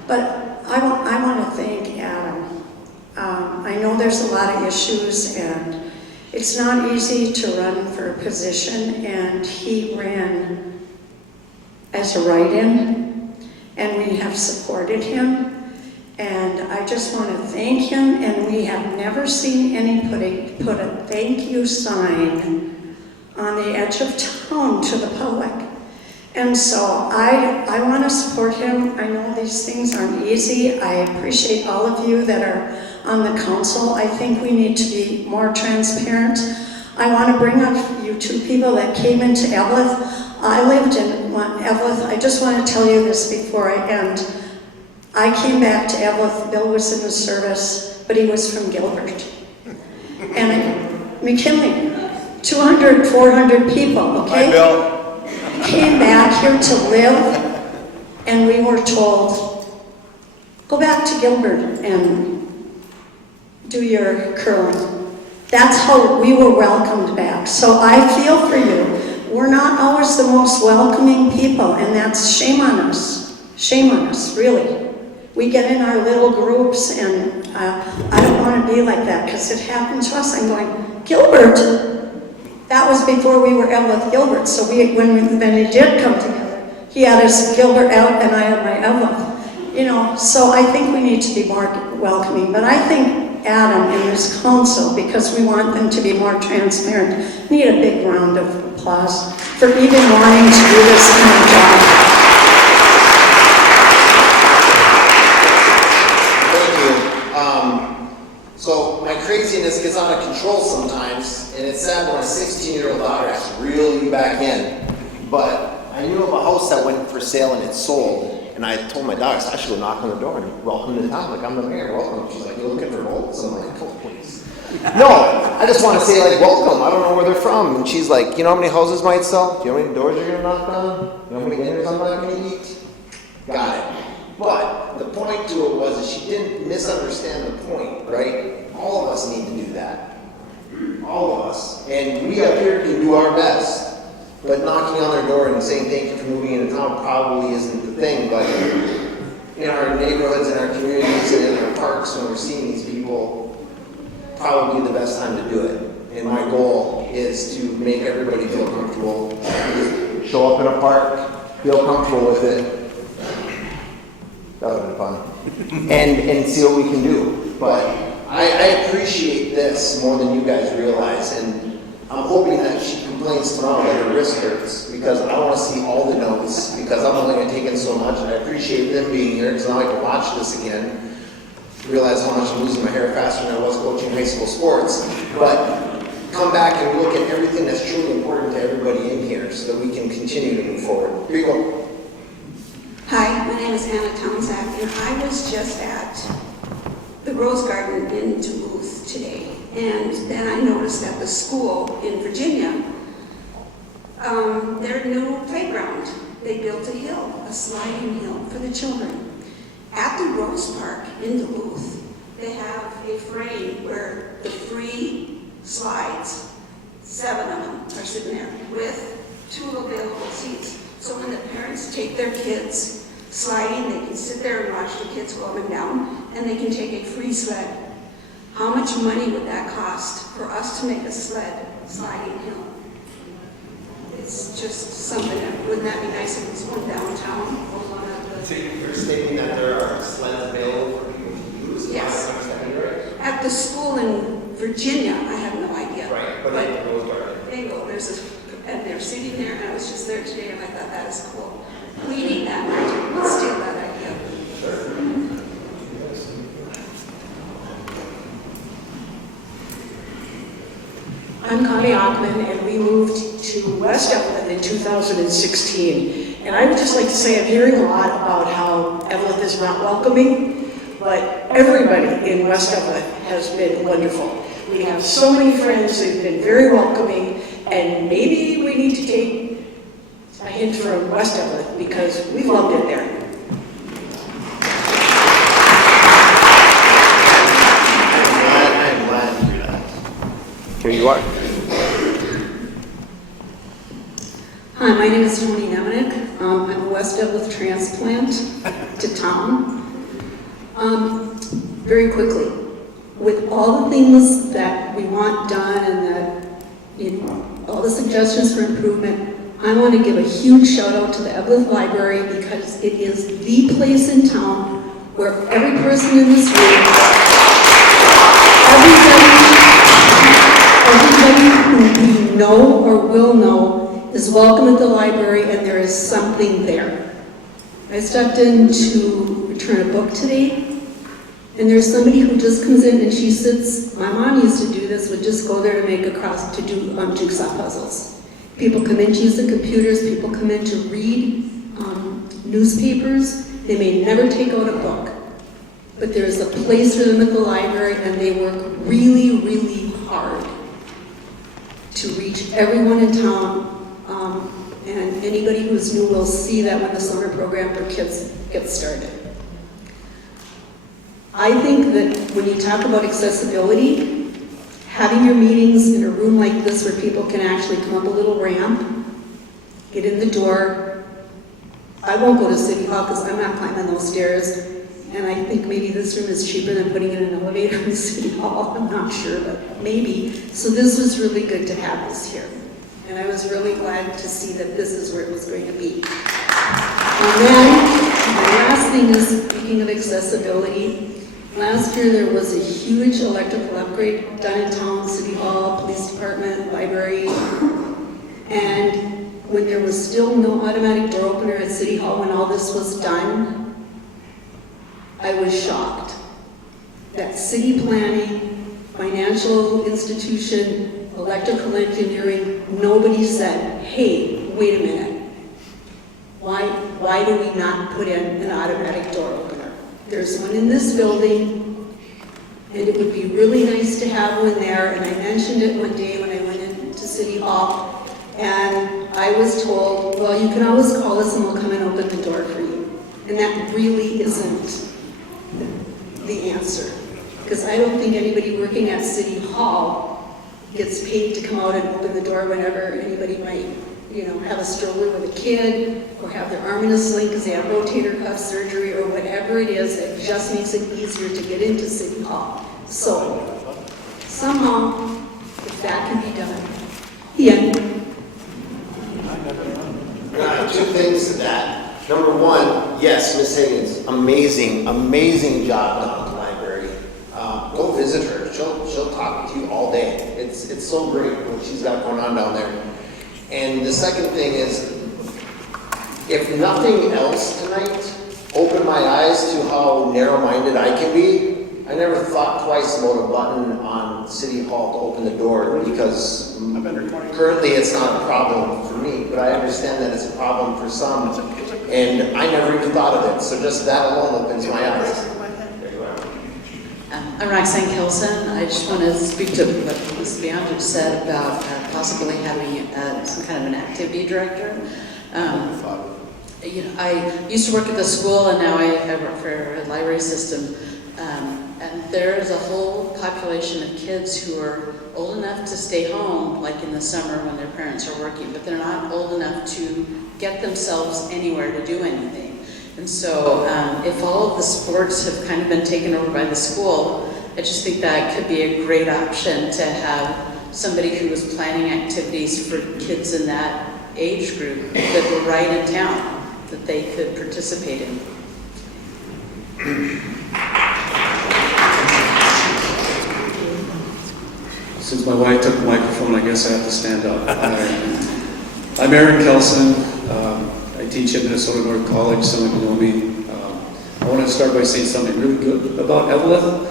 But I want to thank Adam. I know there's a lot of issues, and it's not easy to run for a position, and he ran as a write-in, and we have supported him. And I just want to thank him, and we have never seen any put a thank you sign on the edge of town to the public. And so I want to support him. I know these things aren't easy. I appreciate all of you that are on the council. I think we need to be more transparent. I want to bring up you two people that came into Eveleth. I lived in Eveleth. I just want to tell you this before I end. I came back to Eveleth. Bill was in the service, but he was from Gilbert. And McKinley, 200, 400 people, okay? Hi, Bill. Came back here to live, and we were told, go back to Gilbert and do your curling. That's how we were welcomed back. So I feel for you. We're not always the most welcoming people, and that's shame on us. Shame on us, really. We get in our little groups, and I don't want to be like that, because it happened to us. I'm going, Gilbert? That was before we were Eveleth Gilbert, so when they did come together, he had his Gilbert out and I had my Eveleth. You know, so I think we need to be more welcoming. But I think Adam and his council, because we want them to be more transparent, need a big round of applause for even wanting to do this kind of job. So my craziness gets out of control sometimes, and it's sad when a 16-year-old daughter has to reel you back in. But I knew of a house that went for sale and it sold, and I told my daughter, I should go knock on the door and welcome to town. Like, I'm the mayor, welcome. She's like, you looking for votes? I'm like, oh, please. No, I just want to say, like, welcome. I don't know where they're from. And she's like, you know how many houses might sell? Do you know how many doors you're going to knock on? You know how many dinners I'm not going to eat? Got it. But the point to it was that she didn't misunderstand the point, right? All of us need to do that. All of us. And we up here can do our best. But knocking on their door and saying thank you for moving into town probably isn't the thing. But in our neighborhoods, in our communities, and in our parks, when we're seeing these people, probably the best time to do it. And my goal is to make everybody feel comfortable. Show up in a park, feel comfortable with it. That would have been fun. and see what we can do. But I appreciate this more than you guys realize. And I'm hoping that she complains tomorrow that her wrist hurts, because I want to see all the notes, because I'm only going to take in so much. And I appreciate them being here, because now I can watch this again. Realize how much I'm losing my hair faster than I was coaching high school sports. But come back and look at everything that's truly important to everybody in here so that we can continue to move forward. Here you go. Hi, my name is Anna Townsack, and I was just at the Rose Garden in Duluth today, and then I noticed at the school in Virginia, their new playground, they built a hill, a sliding hill for the children. At the Rose Park in Duluth, they have a frame where the free slides, 7 of them are sitting there with 2 available seats. So when the parents take their kids sliding, they can sit there and watch the kids go up and down, and they can take a free sled. How much money would that cost for us to make a sliding hill? It's just something that, wouldn't that be nice if it was one downtown or one of the... You're stating that there are sleds available for people to use? Yes. Am I understanding you right? At the school in Virginia, I have no idea. Right, but they go. They go, and they're sitting there, and I was just there today, and I thought that is cool. We need that. Let's steal that idea. I'm Connie Ockman, and we moved to West Eveleth in 2016. And I would just like to say I'm hearing a lot about how Eveleth is not welcoming, but everybody in West Eveleth has been wonderful. We have so many friends who've been very welcoming, and maybe we need to take a hint from West Eveleth, because we've loved it there. I'm glad to hear that. Here you are. Hi, my name is Tony Nemenick. I'm a West Eveleth transplant to town. Very quickly, with all the things that we want done and that, all the suggestions for improvement, I want to give a huge shout out to the Eveleth Library, because it is the place in town where every person in this room, everybody who we know or will know is welcome at the library, and there is something there. I stepped in to return a book today, and there's somebody who just comes in and she sits. My mom used to do this, would just go there to make to do jigsaw puzzles. People come in to use the computers, people come in to read newspapers. They may never take out a book, but there's a place for them at the library, and they work really, really hard to reach everyone in town. And anybody who's new will see that when the summer program for kids gets started. I think that when you talk about accessibility, having your meetings in a room like this where people can actually come up a little ramp, get in the door. I won't go to City Hall because I'm not climbing those stairs, and I think maybe this room is cheaper than putting in an elevator in City Hall. I'm not sure, but maybe. So this was really good to have this here. And I was really glad to see that this is where it was going to be. And then, my last thing is, speaking of accessibility, last year there was a huge electrical upgrade done in town, City Hall, Police Department, Library, and when there was still no automatic door opener at City Hall when all this was done, I was shocked that city planning, financial institution, electrical engineering, nobody said, hey, wait a minute, why do we not put in an automatic door opener? There's one in this building, and it would be really nice to have one there, and I mentioned it one day when I went into City Hall, and I was told, well, you can always call us and we'll come and open the door for you. And that really isn't the answer, because I don't think anybody working at City Hall gets paid to come out and open the door whenever anybody might, have a stroller with a kid, or have their arm in a sling because they have rotator cuff surgery, or whatever it is that just makes it easier to get into City Hall. So, somehow, if that can be done. Yeah. Two things to that. Number one, yes, Miss Higgins, amazing job done at the library. Go visit her. She'll talk with you all day. It's so great what she's got going on down there. And the second thing is, if nothing else tonight, open my eyes to how narrow-minded I can be. I never thought twice about a button on City Hall to open the door, because currently it's not a problem for me, but I understand that it's a problem for some, and I never even thought of it, so just that alone opens my eyes. I'm Roxanne Kelson. I just want to speak to what Ms. Bianchi said about possibly having some kind of an activity director. I used to work at the school, and now I work for a library system. And there is a whole population of kids who are old enough to stay home, like in the summer when their parents are working, but they're not old enough to get themselves anywhere to do anything. And so if all of the sports have kind of been taken over by the school, I just think that could be a great option to have somebody who was planning activities for kids in that age group that were right in town that they could participate in. Since my wife took the microphone, I guess I have to stand up. I'm Aaron Kelson. I teach at Minnesota North College. Some of you know me. I want to start by saying something really good about Eveleth.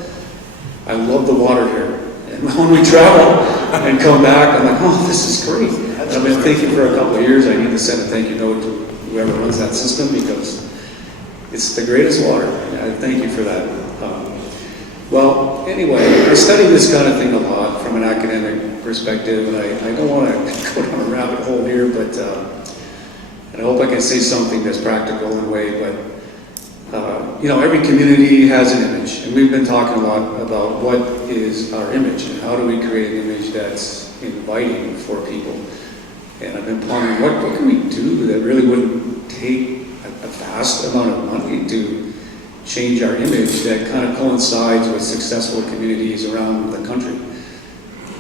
I love the water here. And when we travel and come back, I'm like, oh, this is great. And I've been thinking for a couple of years I need to send a thank you note to whoever runs that system, because it's the greatest water. Thank you for that. Well, anyway, I study this kind of thing a lot from an academic perspective, and I don't want to go down a rabbit hole here, but and I hope I can say something that's practical in a way, but every community has an image, and we've been talking a lot about what is our image, and how do we create an image that's inviting for people. And I've been pondering, what can we do that really wouldn't take a vast amount of money to change our image that kind of coincides with successful communities around the country.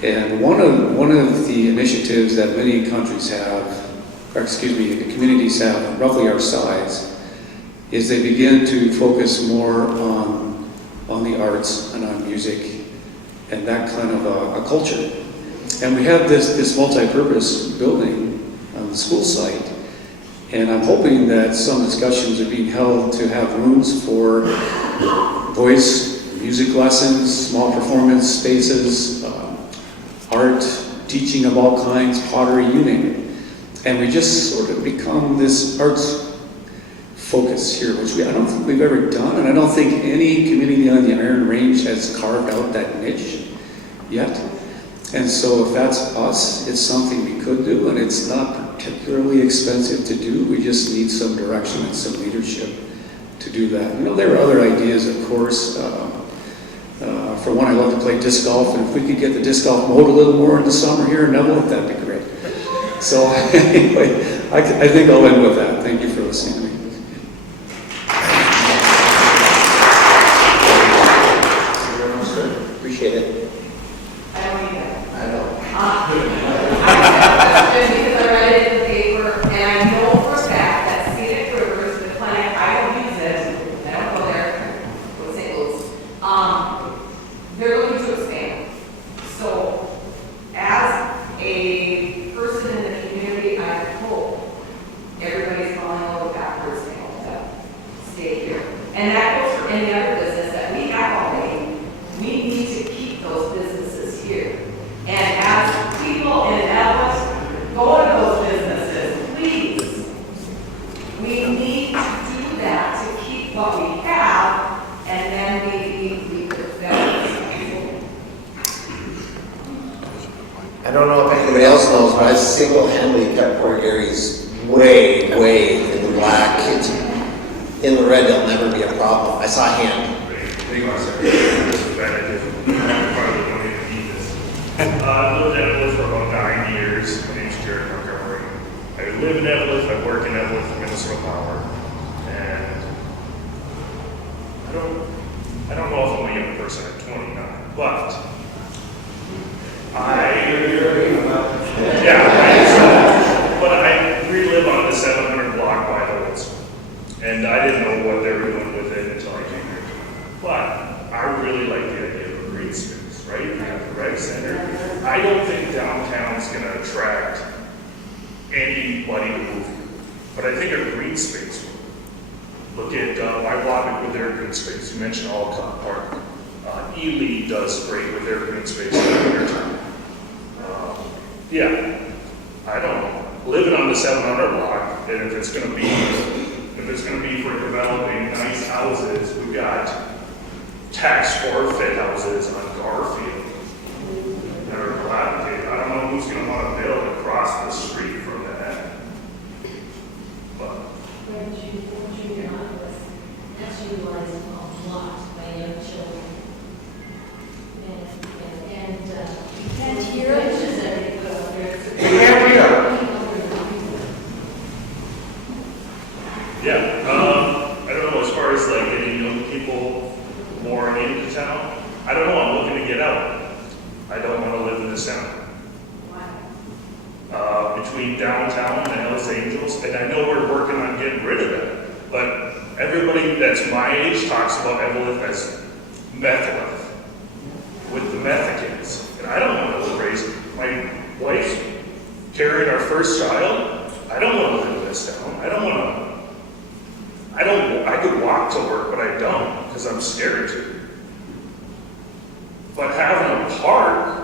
And one of the initiatives that many countries have, the communities have roughly our size, is they begin to focus more on the arts and on music and that kind of a culture. And we have this multi-purpose building on the school site, and I'm hoping that some discussions are being held to have rooms for voice, music lessons, small performance spaces, art, teaching of all kinds, pottery, you name it. And we just sort of become this arts focus here, which I don't think we've ever done, and I don't think any community on the Iron Range has carved out that niche yet. And so if that's us, it's something we could do, and it's not particularly expensive to do. We just need some direction and some leadership to do that. You know, there are other ideas, of course. For one, I love to play disc golf, and if we could get the disc golf mode a little more in the summer here in Eveleth, that'd be great. So anyway, I think I'll end with that. Thank you for listening to me. Appreciate it. I don't need it. I know. Because I read it in the paper, and I know for a fact that Scenic Rivers, the clinic, I don't use it, I don't go there, go to St. Louis. They're looking to expand. So, as a person in the community, I hope everybody's falling a little backwards now to stay here. And that goes for any other business that we have already. We need to keep those businesses here. And as people in Eveleth go to those businesses, please, we need to do that to keep what we have, and then maybe we could better. I don't know if anybody else knows, but I single-handedly kept poor Gary's way, way in the black. In the red, there'll never be a problem. I saw a hand. I lived in Eveleth for about 9 years. My name's Jared Montgomery. I live in Eveleth, I work in Eveleth, Minnesota Power. And I don't know if I'm a young person at 29, but but I relive on the 700 block by the woods. And I didn't know what they were doing with it until I came here. But I really like the idea of a green space, right? You have the rec center. I don't think downtown's gonna attract anybody to move here. But I think a green space would. Look at Wywabic with their green space. You mentioned Alcott Park. Ely does great with their green space in the wintertime. Yeah, I don't know. Living on the 700 block, and if it's going to be for developing nice houses, we've got tax forfeit houses on Garfield that are dilapidated. I don't know who's going to want to build across the street from that. But that's utilized a lot by young children. And here benches that they put up there. yeah, I don't know, as far as like getting young people more into town, I don't know, I'm looking to get out. I don't want to live in this town. Between downtown and Hells Angels, and I know we're working on getting rid of that, but everybody that's my age talks about Eveleth as Methodist, with the meth kids. And I don't want to raise my wife carrying our first child. I don't want to live in this town. I could walk to work, but I don't, because I'm scared to. But having a park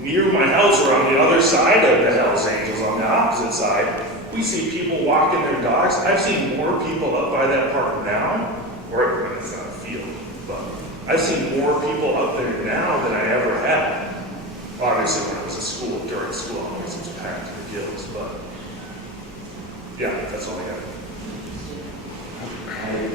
near my house or on the other side of the Hells Angels, on the opposite side, we see people walking their dogs. I've seen more people up by that park now, or it's not a field, but I've seen more people up there now than I ever had. Obviously, when it was a school, during school hours, it was packed to the gills, but yeah, that's all I have.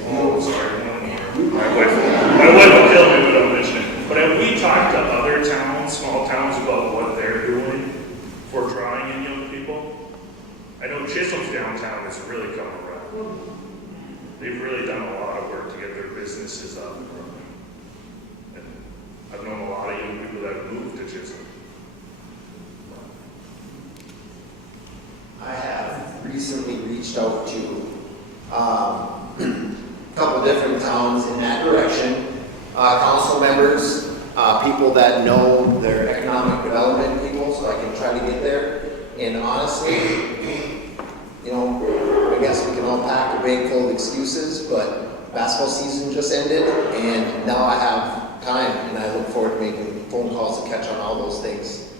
Oh, sorry, one more. My wife will kill me when I mention it. But have we talked to other towns, small towns, about what they're doing for drawing in young people? I know Chisholm's downtown has really come around. They've really done a lot of work to get their businesses up and running. And I've known a lot of young people that have moved to Chisholm. I have recently reached out to couple different towns in that direction. Council members, people that know their economic development people, so I can try to get there. And honestly, you know, I guess we can all pack a bag full of excuses, but basketball season just ended, and now I have time, and I look forward to making phone calls to catch on all those things.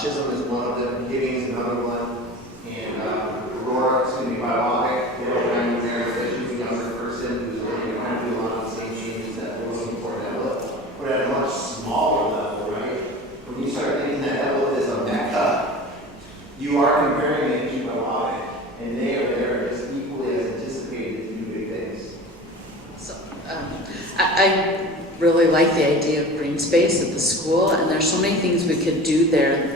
Chisholm is one of them, Giddings is another one, and Aurora, excuse me, Biologic, we're trying to there, especially a younger person who's looking to kind of do a lot of the same changes that we're looking for in Eveleth, but at a much smaller level, right? When you start thinking that Eveleth is a mecca, you are comparing it to Biologic, and they are there just equally as anticipated to do big things. So, I really like the idea of green space at the school, and there's so many things we could do there.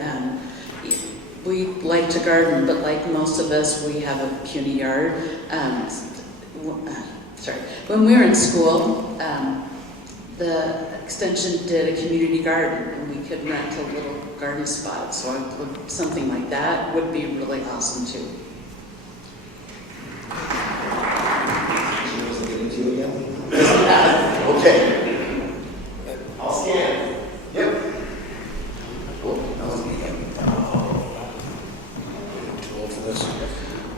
We like to garden, but like most of us, we have a puny yard. When we were in school, the extension did a community garden, and we could rent a little garden spot. So something like that would be really awesome too. She wasn't giving to you again? Okay. I'll scan. Yep. Cool. That was me. Too old for this.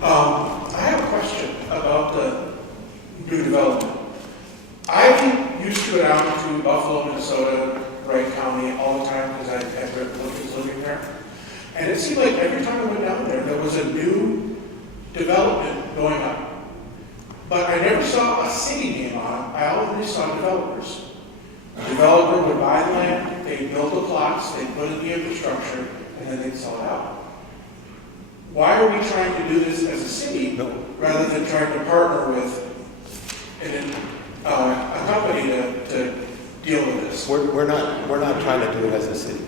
I have a question about the new development. I used to go down to Buffalo, Minnesota, Wright County all the time because I had relatives living there. And it seemed like every time I went down there, there was a new development going on. But I never saw a city name on it. I only saw developers. A developer would buy the land, they'd build the plots, they'd put in the infrastructure, and then they'd sell it out. Why are we trying to do this as a city rather than trying to partner with a company to deal with this? We're not trying to do it as a city.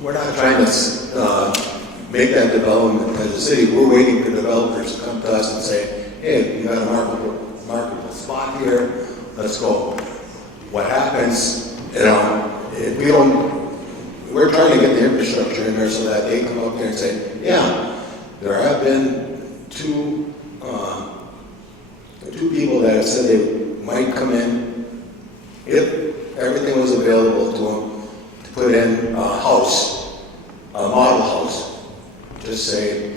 We're not trying to make that development as a city. We're waiting for developers to come to us and say, hey, you got a marketable spot here, let's go. What happens, you know, if we don't, we're trying to get the infrastructure in there so that they come up there and say, yeah, there have been two people that have said they might come in if everything was available to them to put in a house, a model house, just say,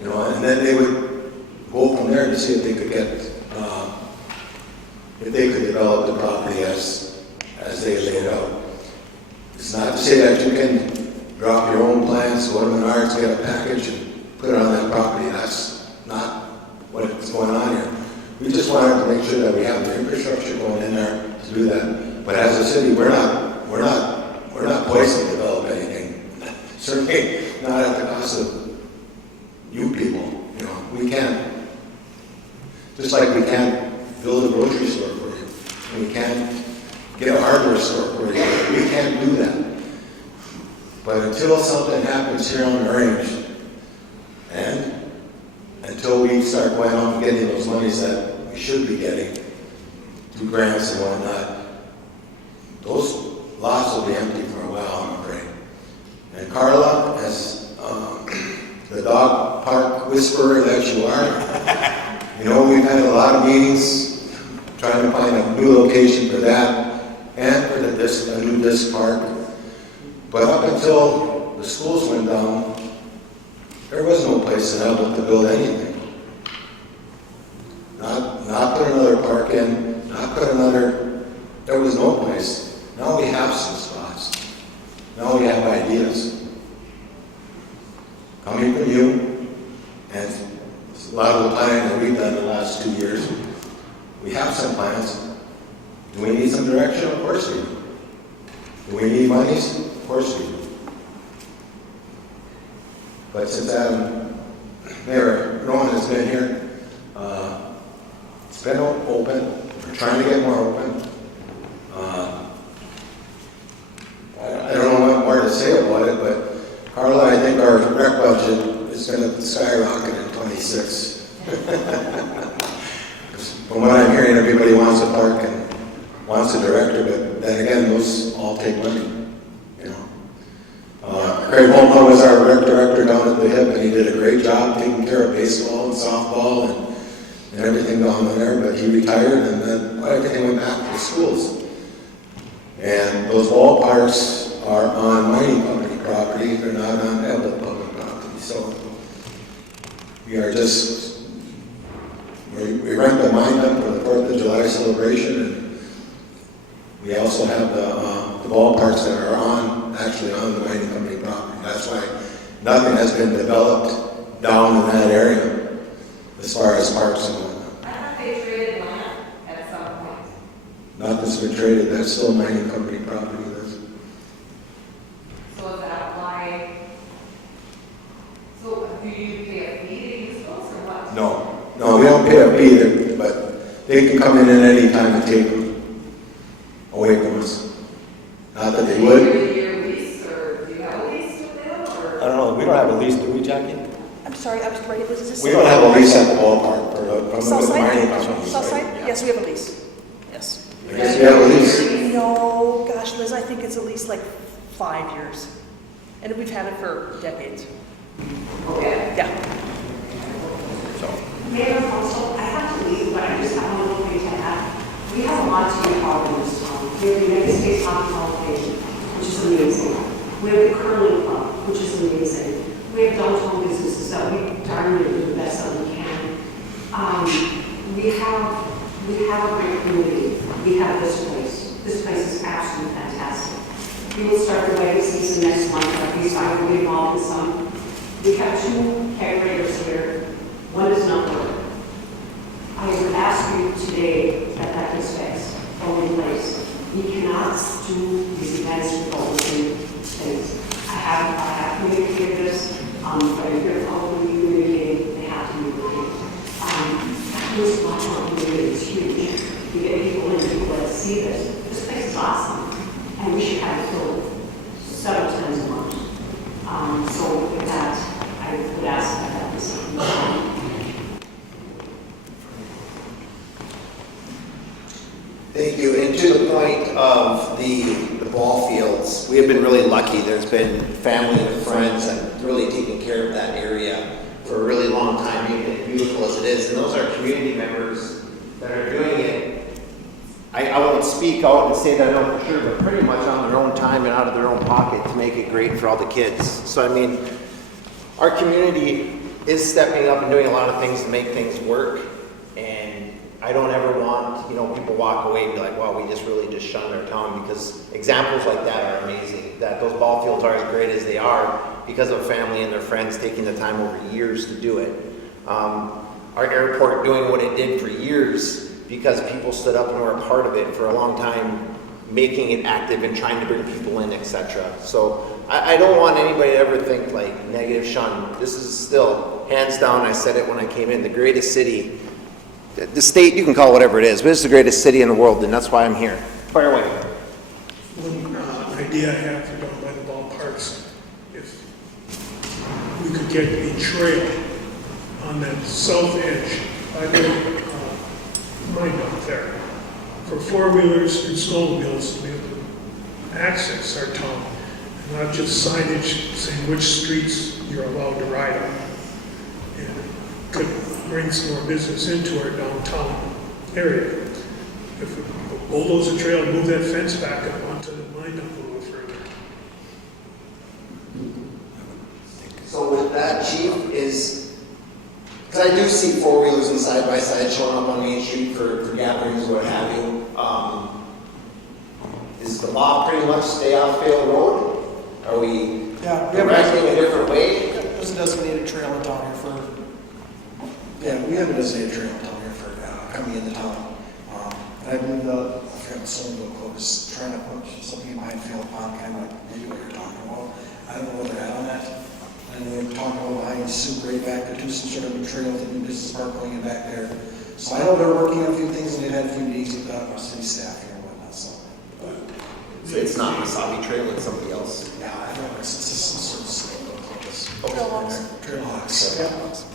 you know, and then they would go from there to see if they could get, if they could develop the property as they laid out. It's not to say that you can drop your own plans, go to Menards, get a package, and put it on that property. That's not what's going on here. We just wanted to make sure that we have the infrastructure going in there to do that. But as a city, we're not poised to develop anything. Certainly not at the cost of you people. You know, we can't. Just like we can't build a grocery store for you. We can't get a hardware store for you. We can't do that. But until something happens here on the range, and until we start going off and getting those monies that we should be getting through grants and whatnot, those lots will be empty for a while, I'm afraid. And Carla, as the dog park whisperer that you are, you know, we've had a lot of meetings trying to find a new location for that and for a new disc park. But up until the schools went down, there was no place in Eveleth to build anything. Not put another park in, not put another, there was no place. Now we have some spots. Now we have ideas. Coming from you, and a lot of the planning that we've done the last 2 years, we have some plans. Do we need some direction? Of course we do. Do we need monies? Of course we do. But since Mayor Rowan has been here, it's been open. We're trying to get more open. I don't know what more to say about it, but Carla, I think our rec budget is going to skyrocket in 26. From what I'm hearing, everybody wants a park and wants a director, but then again, those all take money. You know, Craig Holma was our rec director down at the Hip, and he did a great job taking care of baseball and softball and and everything down there, but he retired and then everything went back to the schools. And those ballparks are on mining company property, they're not on Eveleth public property. So we are just, we rent the mine dump for the 4th of July celebration, and we also have the ballparks that are actually on the mining company property. That's why nothing has been developed down in that area as far as parks and whatnot. I thought they traded land at some point. Nothing's been traded, that's still mining company property. So is that why, so do you pay a fee to use those or what? No, we don't pay a fee there, but they can come in at any time and take them away from us. Not that they would. Year lease, or do you have a lease with them, or? I don't know, we don't have a lease, do we, Jackie? I'm sorry, I was ready, was this? We don't have a lease at the ballpark from the Southside? mining companies. Southside? Right? Yes, we have a lease. Yes. I guess we have a lease. No, gosh, Liz, I think it's at least like 5 years. And we've had it for decades. Okay. Yeah. Mayor and Council, I have to leave, but I just have one little thing to add. We have a lot to be proud of in this town. We have the United States Hockey Hall of Fame, which is amazing. We have the Curling Club, which is amazing. We have downtown businesses that we darn near do the best that we can. We have a great community. We have this place. This place is absolutely fantastic. We will start the wedding season next month. At least I will be involved in some. We have 2 keg raiders here. One is not working. I would ask you today that that is fixed or replaced. We cannot do these events with all the same things. I have communicated this, but if you're probably communicating, they have to be repeated. This much more community is huge. We get people in, people that see this. This place is awesome, and we should have it filled several times a month. So with that, I would ask that that is. Thank you. And to the point of the ball fields, we have been really lucky. There's been family and friends that really taken care of that area for a really long time, making it beautiful as it is. And those are community members that are doing it. I won't speak out and say that I know for sure, but pretty much on their own time and out of their own pocket to make it great for all the kids. So I mean, our community is stepping up and doing a lot of things to make things work. And I don't ever want, people walk away and be like, wow, we just shunned our town, because examples like that are amazing. That those ball fields are as great as they are because of family and their friends taking the time over years to do it. Our airport doing what it did for years because people stood up and were a part of it for a long time, making it active and trying to bring people in, etc. So I don't want anybody to ever think like negative shun. This is still, hands down, I said it when I came in, the greatest city. The state, you can call it whatever it is, but it's the greatest city in the world, and that's why I'm here. Fire away. One idea I have for down by the ballparks, if we could get a trail on that south edge by the mine dump there for four-wheelers and snowmobiles to be able to access our town, and not just signage saying which streets you're allowed to ride on. And could bring some more business into our downtown area. If we bulldoze a trail, move that fence back up onto the mine dump a little further. So with that, Chief, because I do see four-wheelers and side-by-side showing up on Main Street for gatherings or what have you. Is the law pretty much stay off Vale Road? Are we directing a different way? There's a designated trail in town here for, we have a designated trail in town here for coming into town. I believe I forgot the Somerville Club is trying to put something behind Field Pond, kind of like maybe what you're talking about. I don't know where they're at on that. And they were talking about behind Soup right back there, some sort of a trail with the new business park going in back there. So I know they're working on a few things, and they've had a few meetings with our city staff here and whatnot, so. It's not Wasabi Trail, it's somebody else. Yeah, I don't know, it's just some sort of Somerville Club. Trailhawks. Trailhawks.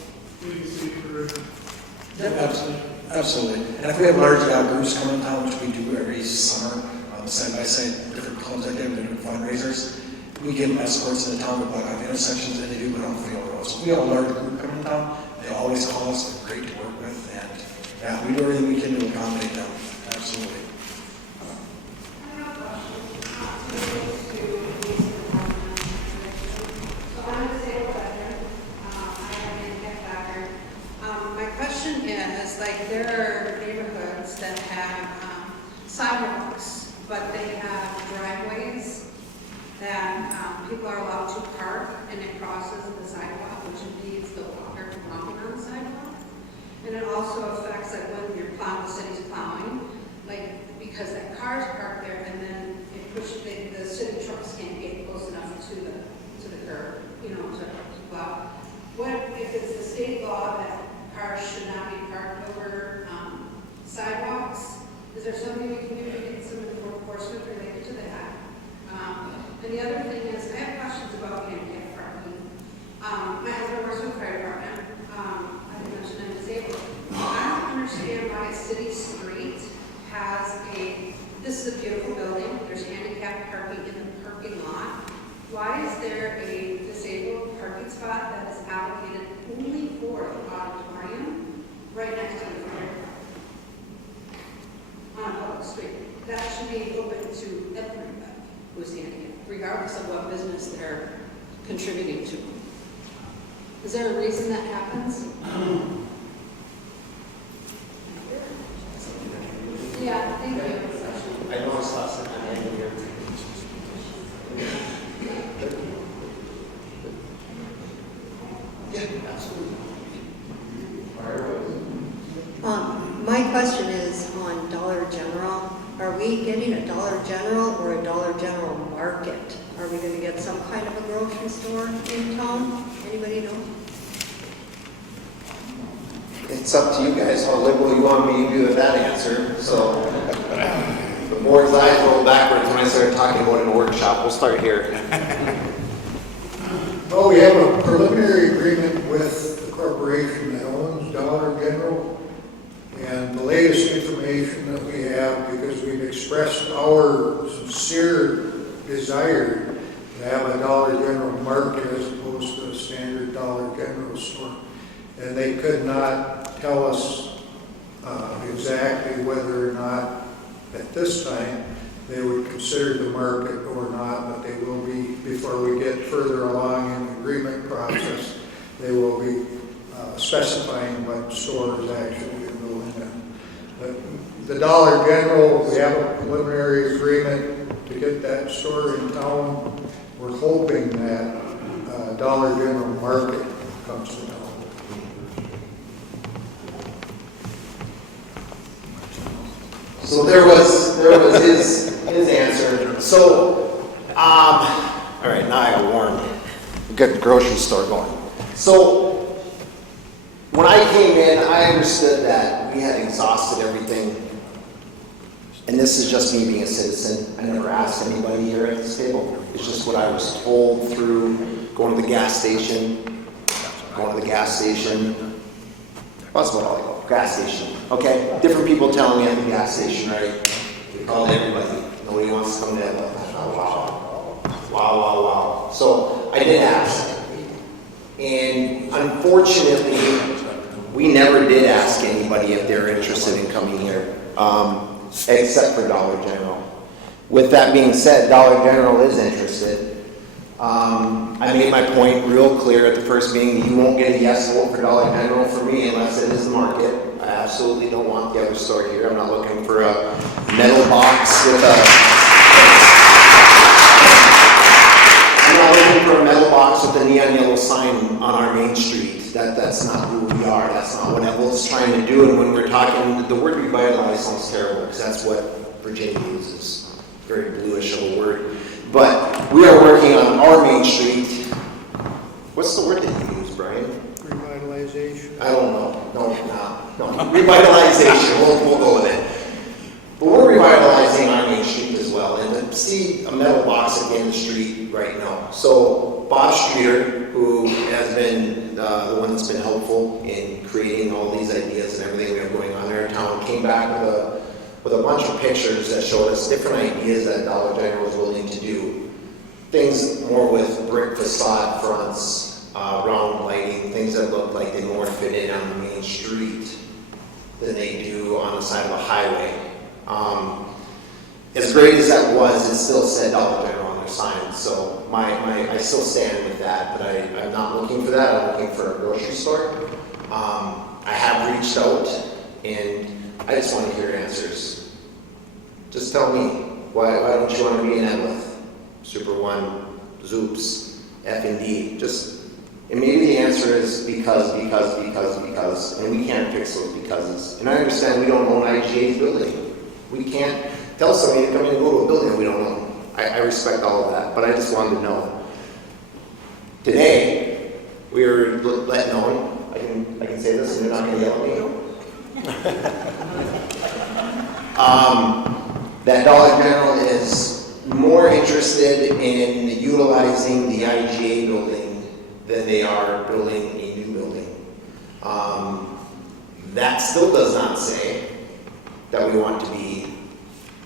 Absolutely. And if we have large groups coming in town, which we do every summer, side-by-side, different clubs like that, we're doing fundraisers. we give them escorts in the town, we block off intersections, and they do, but on the roads. So we have a large group coming in town, they always call us, they're great to work with, and yeah, we do everything we can to accommodate them, absolutely. My question is, like, there are neighborhoods that have sidewalks, but they have driveways that people are allowed to park, and it crosses the sidewalk, which impedes the walker from walking on the sidewalk. And it also affects, like, when you're plowing, the city's plowing, like, because that car's parked there, and then it pushes, the city trucks can't get close enough to the curb, you know, to plow. What if it's the state law that cars should not be parked over sidewalks? Is there something we can do to get some enforcement related to that? And the other thing is, I have questions about handicap parking. My husband works with the fire department. I didn't mention I'm disabled. I don't understand why a city street has this is a beautiful building, there's handicap parking in the parking lot. Why is there a disabled parking spot that is allocated only for the auditorium right next to the fire department on a public street? That should be open to everybody who's handicapped, regardless of what business they're contributing to. Is there a reason that happens? Yeah, thank you. I know I saw something in here. Yeah, absolutely. My question is on Dollar General. Are we getting a Dollar General or a Dollar General Market? Are we going to get some kind of a grocery store in town? Anybody know? It's up to you guys how liberal you want me to do with that answer. So the board's eyes roll backwards when I start talking about in a workshop. We'll start here. Well, we have a preliminary agreement with the corporation that owns Dollar General. And the latest information that we have, because we've expressed our sincere desire to have a Dollar General Market as opposed to a standard Dollar General store. And they could not tell us exactly whether or not at this time they would consider the market or not, but they will be, before we get further along in the agreement process, they will be specifying what store is actually going to go in there. But the Dollar General, we have a preliminary agreement to get that store in town. We're hoping that Dollar General Market comes to town. So there was his answer. So, all right, now I got warm. Get the grocery store going. So, when I came in, I understood that we had exhausted everything. And this is just me being a citizen. I never asked anybody here at this table. It's just what I was told through going to the gas station. That's what I go. Gas station. Okay? Different people telling me at the gas station, right? They called everybody. Nobody wants to come to Eveleth. Wow. So I did ask. And unfortunately, we never did ask anybody if they're interested in coming here, except for Dollar General. With that being said, Dollar General is interested. I made my point real clear at the first meeting. You won't get a yes vote for Dollar General for me unless it is the market. I absolutely don't want the other store here. I'm not looking for a metal box with a neon yellow sign on our main street. That's not who we are. That's not what Eveleth's trying to do. And when we're talking, the word revitalize sounds terrible because that's what Virginia uses. Very bluish of a word. But we are working on our main street. What's the word that you use, Brian? Revitalization. I don't know. No. Revitalization. We'll go with it. But we're revitalizing our main street as well. And to see a metal box at the end of the street right now. So Bob Streeter, who has been the one that's been helpful in creating all these ideas and everything we have going on there in town, came back with a bunch of pictures that showed us different ideas that Dollar General was willing to do. things more with brick facade fronts, round lighting, things that look like they more fit in on the main street than they do on the side of a highway. As great as that was, it still said Dollar General on their sign, so I still stand with that, but I'm not looking for that, I'm looking for a grocery store. I have reached out, and I just want to hear answers. Just tell me, why don't you want to be in Eveleth? Super One, Zoops, F&D, and maybe the answer is because, and we can't fix those becauses. And I understand we don't own IGA's building. We can't tell somebody to come in and go to a building that we don't own. I respect all of that, but I just wanted to know. Today, we were let known, I can say this and they're not going to yell at me. That Dollar General is more interested in utilizing the IGA building than they are building a new building. That still does not say that we want to be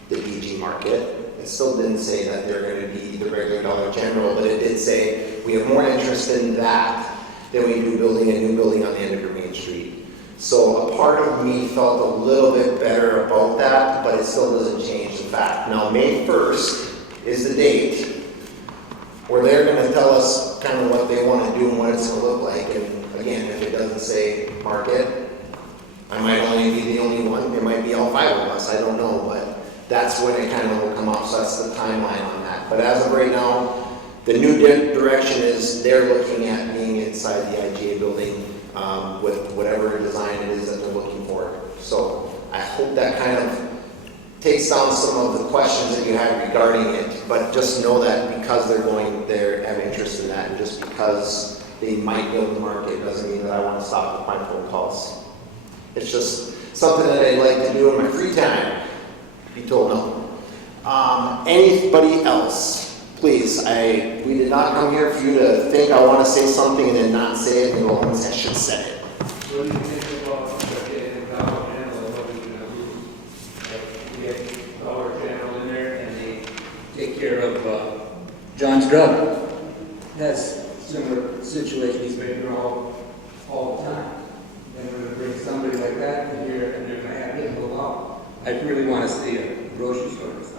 the DG market. It still didn't say that they're going to be the regular Dollar General, but it did say we have more interest in that than we do building a new building on the end of your main street. So a part of me felt a little bit better about that, but it still doesn't change the fact. Now, May 1st is the date where they're going to tell us kind of what they want to do and what it's going to look like. And again, if it doesn't say market, I might only be the only one. There might be all 5 of us. I don't know, but that's when it kind of will come up. So that's the timeline on that. But as of right now, the new direction is they're looking at being inside the IGA building with whatever design it is that they're looking for. So I hope that kind of takes down some of the questions that you had regarding it, but just know that because they're going there, have interest in that, and just because they might build the market doesn't mean that I want to stop with my phone calls. It's just something that I'd like to do in my free time. Be told no. Anybody else? Please, we did not come here for you to think I want to say something and then not say it and go home and say I should have said it. What do you think about getting Dollar General and what are we going to do? We have Dollar General in there and they take care of John's drug. That's a similar situation he's been here all the time. Then we're going to bring somebody like that in here and they're going to have him go out. I really want to see a grocery store or something.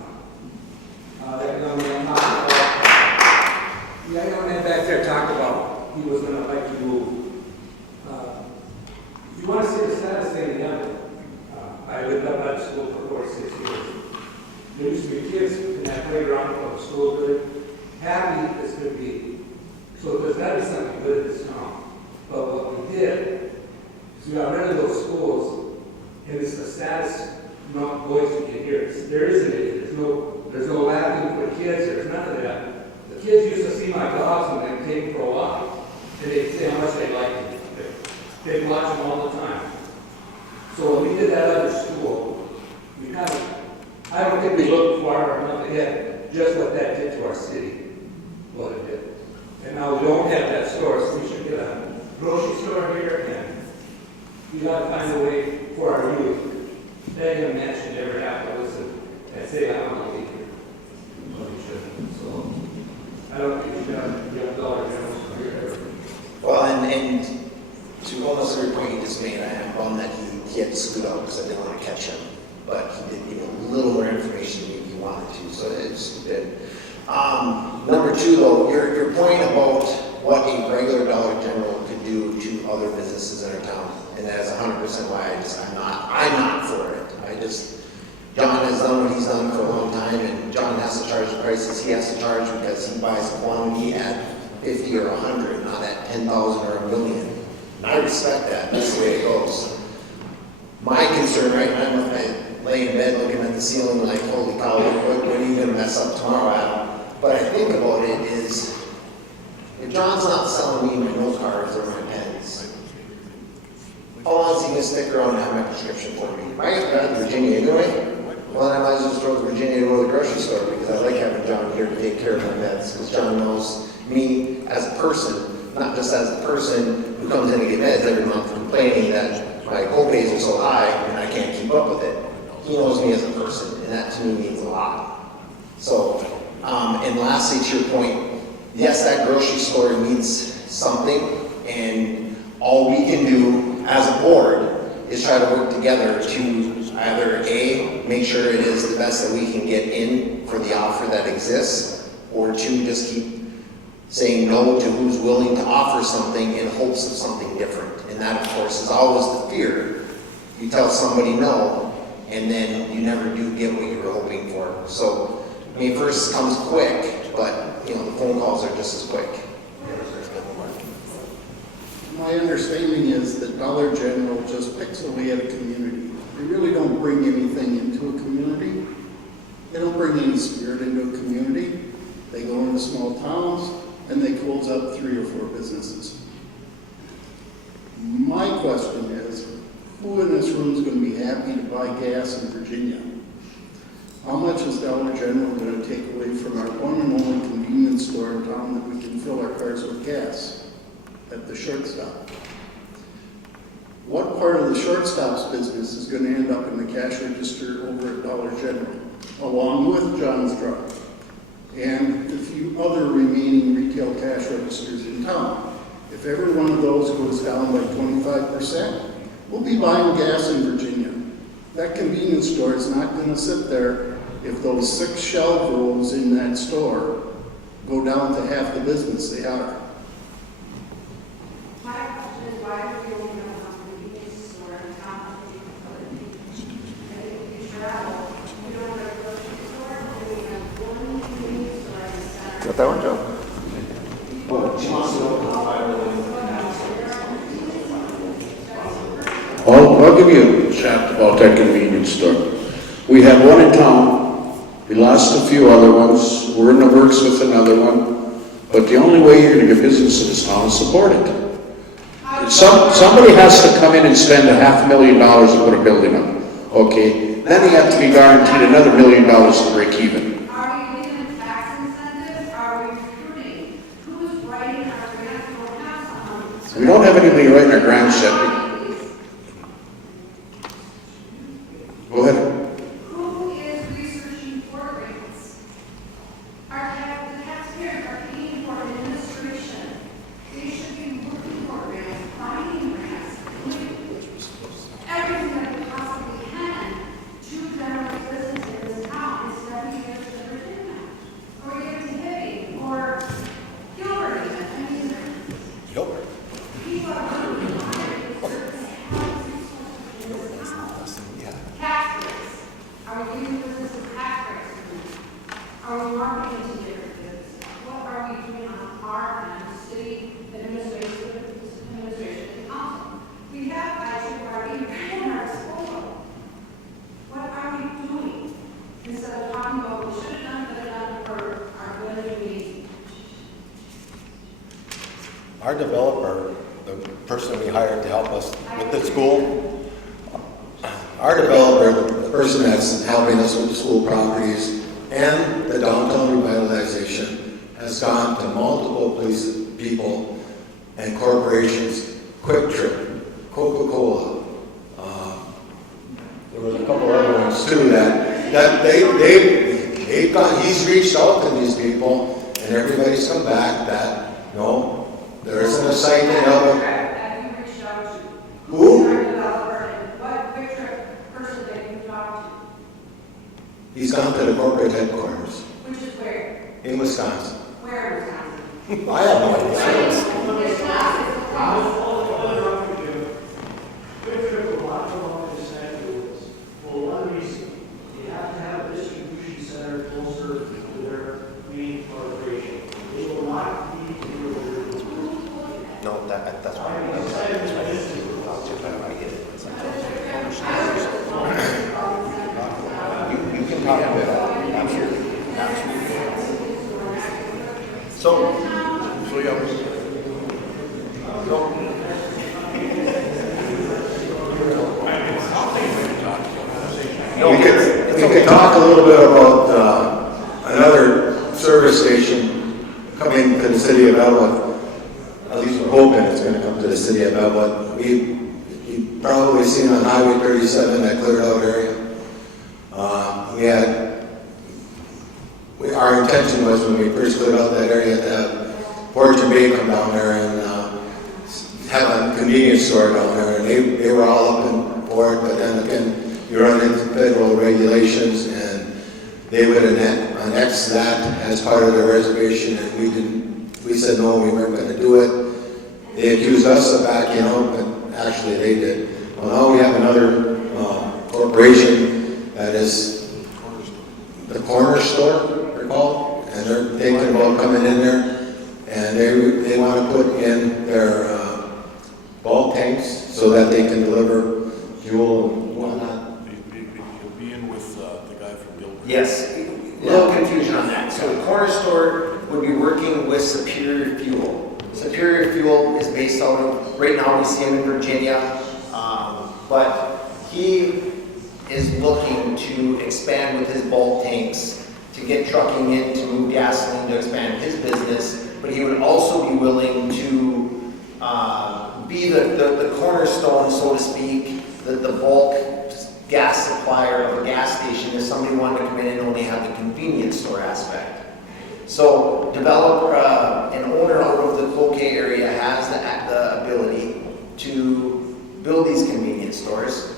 That young man back there talked about he was going to like to move. If you want to see the saddest thing again, I lived up at school for 46 years. There used to be kids in that playground of the school building, happy as could be. So there's got to be something good in this town. But what we did is we got rid of those schools, and it's the saddest voice you can hear. There isn't any. There's no laughing for kids. There's none of that. The kids used to see my dogs and they'd take them for a walk, and they'd say how much they liked them. They'd watch them all the time. So when we did that other school, we kind of, I don't think we looked far enough ahead just what that did to our city, what it did. And now we don't have that store, so we should get a grocery store here, and we got to find a way for our youth. They're going to mention never have to listen and say, I want to leave here. But we shouldn't. So I don't think we should have Dollar General here. Well, and to almost every point you just made, I am bummed that he had to scoot out because I didn't want to catch him. But he did give me a little more information than he wanted to, so it's good. Number 2, though, your point about what a regular Dollar General could do to other businesses in our town, and that is 100% why I'm not for it. John has done what he's done for a long time, and John has to charge the prices he has to charge because he buys quantity at 50 or 100, not at 10,000 or $1 million. And I respect that. That's the way it goes. My concern right now, if I lay in bed looking at the ceiling like, holy cow, what are you going to mess up tomorrow, Adam? But I think about it is, if John's not selling me my note cards or my pens, how long is he going to stick around and have my prescription for me? I got to go to Virginia anyway. Well, then I might as well just go to Virginia to go to the grocery store because I like having John here to take care of my meds because John knows me as a person, not just as a person who comes in to get meds every month complaining that my co-pays are so high and I can't keep up with it. He knows me as a person, and that to me means a lot. So And lastly, to your point, yes, that grocery store needs something, and all we can do as a board is try to work together to either A, make sure it is the best that we can get in for the offer that exists, or two, just keep saying no to who's willing to offer something in hopes of something different. And that, of course, is always the fear. You tell somebody no, and then you never do get what you were hoping for. So May 1st comes quick, but the phone calls are just as quick. My understanding is that Dollar General just picks away at a community. They really don't bring anything into a community. They don't bring any spirit into a community. They go into small towns and they close up 3 or 4 businesses. My question is, who in this room is going to be happy to buy gas in Virginia? How much is Dollar General going to take away from our one and only convenience store in town that we can fill our cars with gas at the shortstop? What part of the shortstop's business is going to end up in the cash register over at Dollar General, along with John's Drug and the few other remaining retail cash registers in town? If every one of those goes down by 25%, we'll be buying gas in Virginia. That convenience store is not going to sit there if those 6 shelf rows in that store go down to half the business they are. My question is, why do we only have one convenience store in town? And if you travel, we don't have a grocery store, and we have one convenience store in the center. Got that one, Joe? I'll give you a chat about that convenience store. We had one in town. We lost a few other ones. We're in the works with another one. But the only way you're going to get business in this town is support it. Somebody has to come in and spend $500,000 to put a building up. Okay? Then you have to be guaranteed another $1 million to break even. Are we giving them tax incentives? Are we recruiting? Who's writing our grants? We don't have someone. We don't have anybody writing our grants yet. Go ahead. Who is researching for grants? The taxpayers are paying for administration. They should be looking for grants, finding grants, doing everything that they possibly can to generate business in this town instead of giving it to Virginia, or give it to Hibbing, or Gilbert even. I mean, Gilbert. people are really hired for service in this town. Tax rates. Are we giving businesses tax rates? Are we marketing to different businesses? What are we doing on our end, city administration, and council? We have actually already in our disposal. What are we doing? Instead of talking about what we should have done, could have done, or are going to be. Our developer, the person we hired to help us with the school, our developer, the person that's helping us with the school properties and the downtown revitalization, has gone to multiple people and corporations, Quick Trip, Coca-Cola. There was a couple other ones too that they've gone. He's reached out to these people, and everybody's come back that no, there isn't a site in Eveleth. Have you reached out to? Who? Our developer, and what Quick Trip person that you talked to? He's gone to the corporate headquarters Which is where? in Wisconsin. Where in Wisconsin? I have no idea. It's not, it's across. For one reason, you have to have a distribution center closer to their main corporation. They will not be to No, that's why. You can talk a bit. Absolutely. So yeah. We could talk a little bit about another service station coming to the city of Eveleth. At least we're hoping it's going to come to the city of Eveleth. You've probably seen on Highway 37 that cleared out area. our intention was when we first cleared out that area to have Fortune Bay come down there and have a convenience store down there, and they were all up and for it, but then again, you run into federal regulations, and they would annex that as part of the reservation, and we said no, we weren't going to do it. They accused us of backing out, but actually they did. Well, now we have another corporation that is the corner store, they're called, and they're thinking about coming in there, and they want to put in their bulk tanks so that they can deliver fuel and whatnot. You'll be in with the guy from Gilbert. Yes, a little confusion on that. So the corner store would be working with Superior Fuel. Superior Fuel is based out of, right now we see him in Virginia, but he is looking to expand with his bulk tanks to get trucking in to move gasoline to expand his business, but he would also be willing to be the cornerstone, so to speak, the bulk gas supplier of a gas station if somebody wanted to come in and only have the convenience store aspect. So developer, an owner out of the Cloquet area has the ability to build these convenience stores.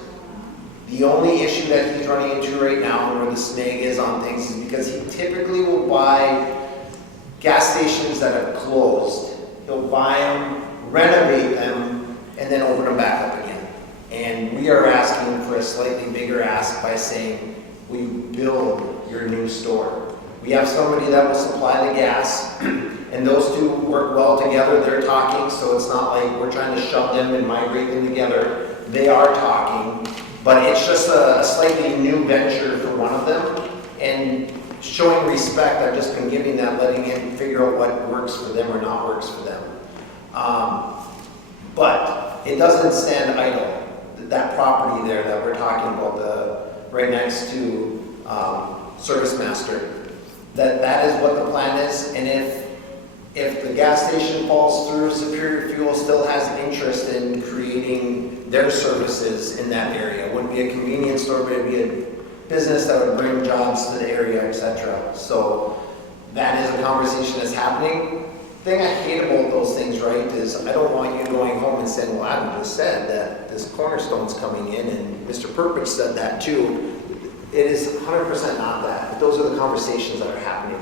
The only issue that he's running into right now and where the snag is on things is because he typically will buy gas stations that are closed. He'll buy them, renovate them, and then open them back up again. And we are asking for a slightly bigger ask by saying, will you build your new store? We have somebody that will supply the gas, and those two work well together. They're talking, so it's not like we're trying to shove them and migrate them together. They are talking, but it's just a slightly new venture for one of them. And showing respect, I've just been giving that, letting him figure out what works for them or not works for them. But it doesn't stand idle. That property there that we're talking about, right next to Service Master, that is what the plan is. And if the gas station falls through, Superior Fuel still has interest in creating their services in that area. It wouldn't be a convenience store, but it'd be a business that would bring jobs to the area, etc. So that is a conversation that's happening. The thing I hate about those things, right, is I don't want you going home and saying, well, Adam just said that this cornerstone's coming in, and Mr. Perpich said that too. It is 100% not that, but those are the conversations that are happening.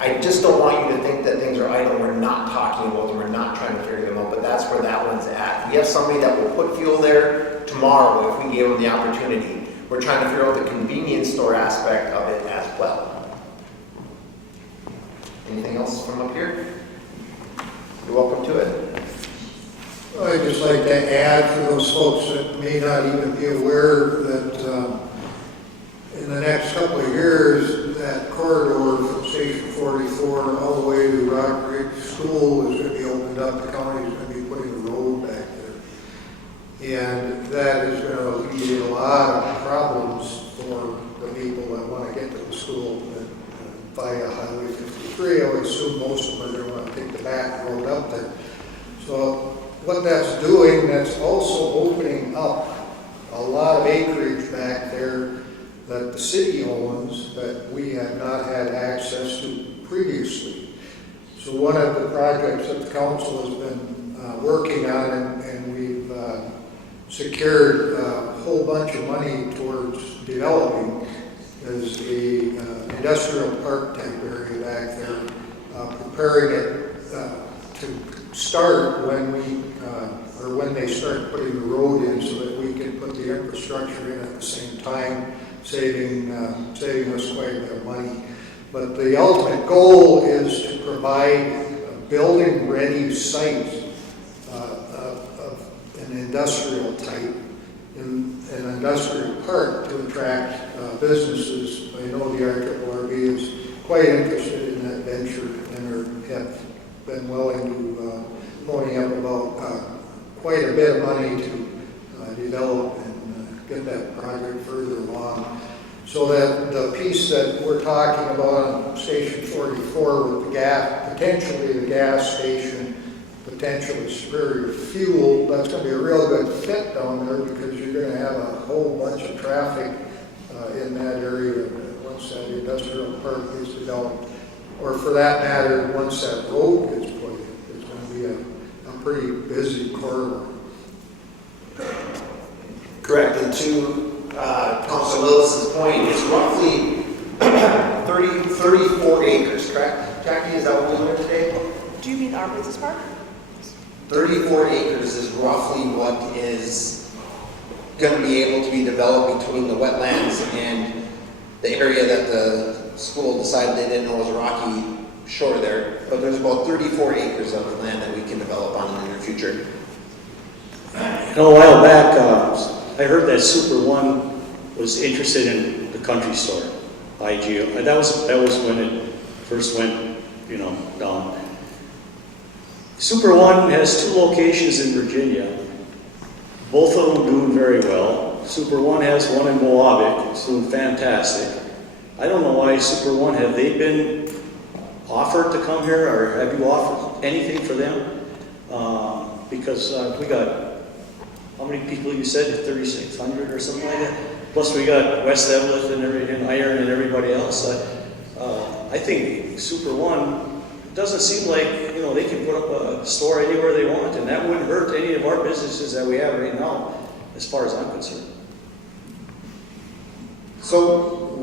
I just don't want you to think that things are idle. We're not talking about them. We're not trying to figure them out, but that's where that one's at. We have somebody that will put fuel there tomorrow if we gave them the opportunity. We're trying to figure out the convenience store aspect of it as well. Anything else from up here? You're welcome to it. I'd just like to add for those folks that may not even be aware that in the next couple of years, that corridor from Station 44 all the way to Rock Ridge School is going to be opened up. The county is going to be putting a road back there. And that is going to alleviate a lot of problems for the people that want to get to the school via Highway 53. I would assume most of them are going to want to take the back road up there. So what that's doing, that's also opening up a lot of acreage back there that the city owns that we have not had access to previously. So one of the projects that the council has been working on, and we've secured a whole bunch of money towards developing, is the industrial park type area back there, preparing it to start when when they start putting the road in, so that we can put the infrastructure in at the same time, saving us quite a bit of money. But the ultimate goal is to provide a building-ready site of an industrial type, in an industrial park, to attract businesses. I know the RRRB is quite interested in that venture and have been willing to pony up about quite a bit of money to develop and get that project further along. So that the piece that we're talking about on Station 44 with the gas, potentially the gas station, potentially Superior Fuel, that's going to be a real good fit down there, because you're going to have a whole bunch of traffic in that area. once that industrial park is developed, or for that matter, once that road gets put in, it's going to be a pretty busy corridor. Correct, and to Councilor Willis's point, it's roughly 34 acres, correct? Jackie, is that what we learned today? Do you mean our business park? 34 acres is roughly what is going to be able to be developed between the wetlands and the area that the school decided they didn't know was a rocky shore there. But there's about 34 acres of land that we can develop on in the near future. You know, a while back, I heard that Super One was interested in the country store, IGO. That was when it first went, you know, down. Super One has 2 locations in Virginia. Both of them doing very well. Super One has one in Mowabic. It's doing fantastic. I don't know why Super One, have they been offered to come here, or have you offered anything for them? Because we got, how many people you said, 3,600 or something like that? Plus we got West Eveleth and Iron and everybody else. I think Super One doesn't seem like, you know, they can put up a store anywhere they want, and that wouldn't hurt any of our businesses that we have right now, as far as I'm concerned. So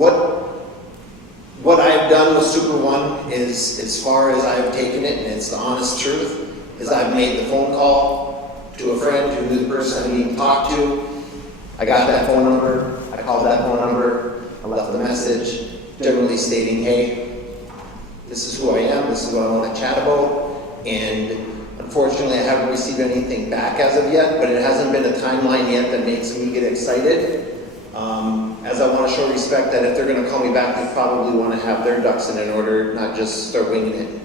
what I've done with Super One is, as far as I've taken it, and it's the honest truth, is I've made the phone call to a friend who knew the person I need to talk to. I got that phone number, I called that phone number, I left a message, generally stating, hey, this is who I am, this is what I want to chat about, and unfortunately I haven't received anything back as of yet, but it hasn't been a timeline yet that makes me get excited. As I want to show respect that if they're going to call me back, they probably want to have their ducks in order, not just start winging it.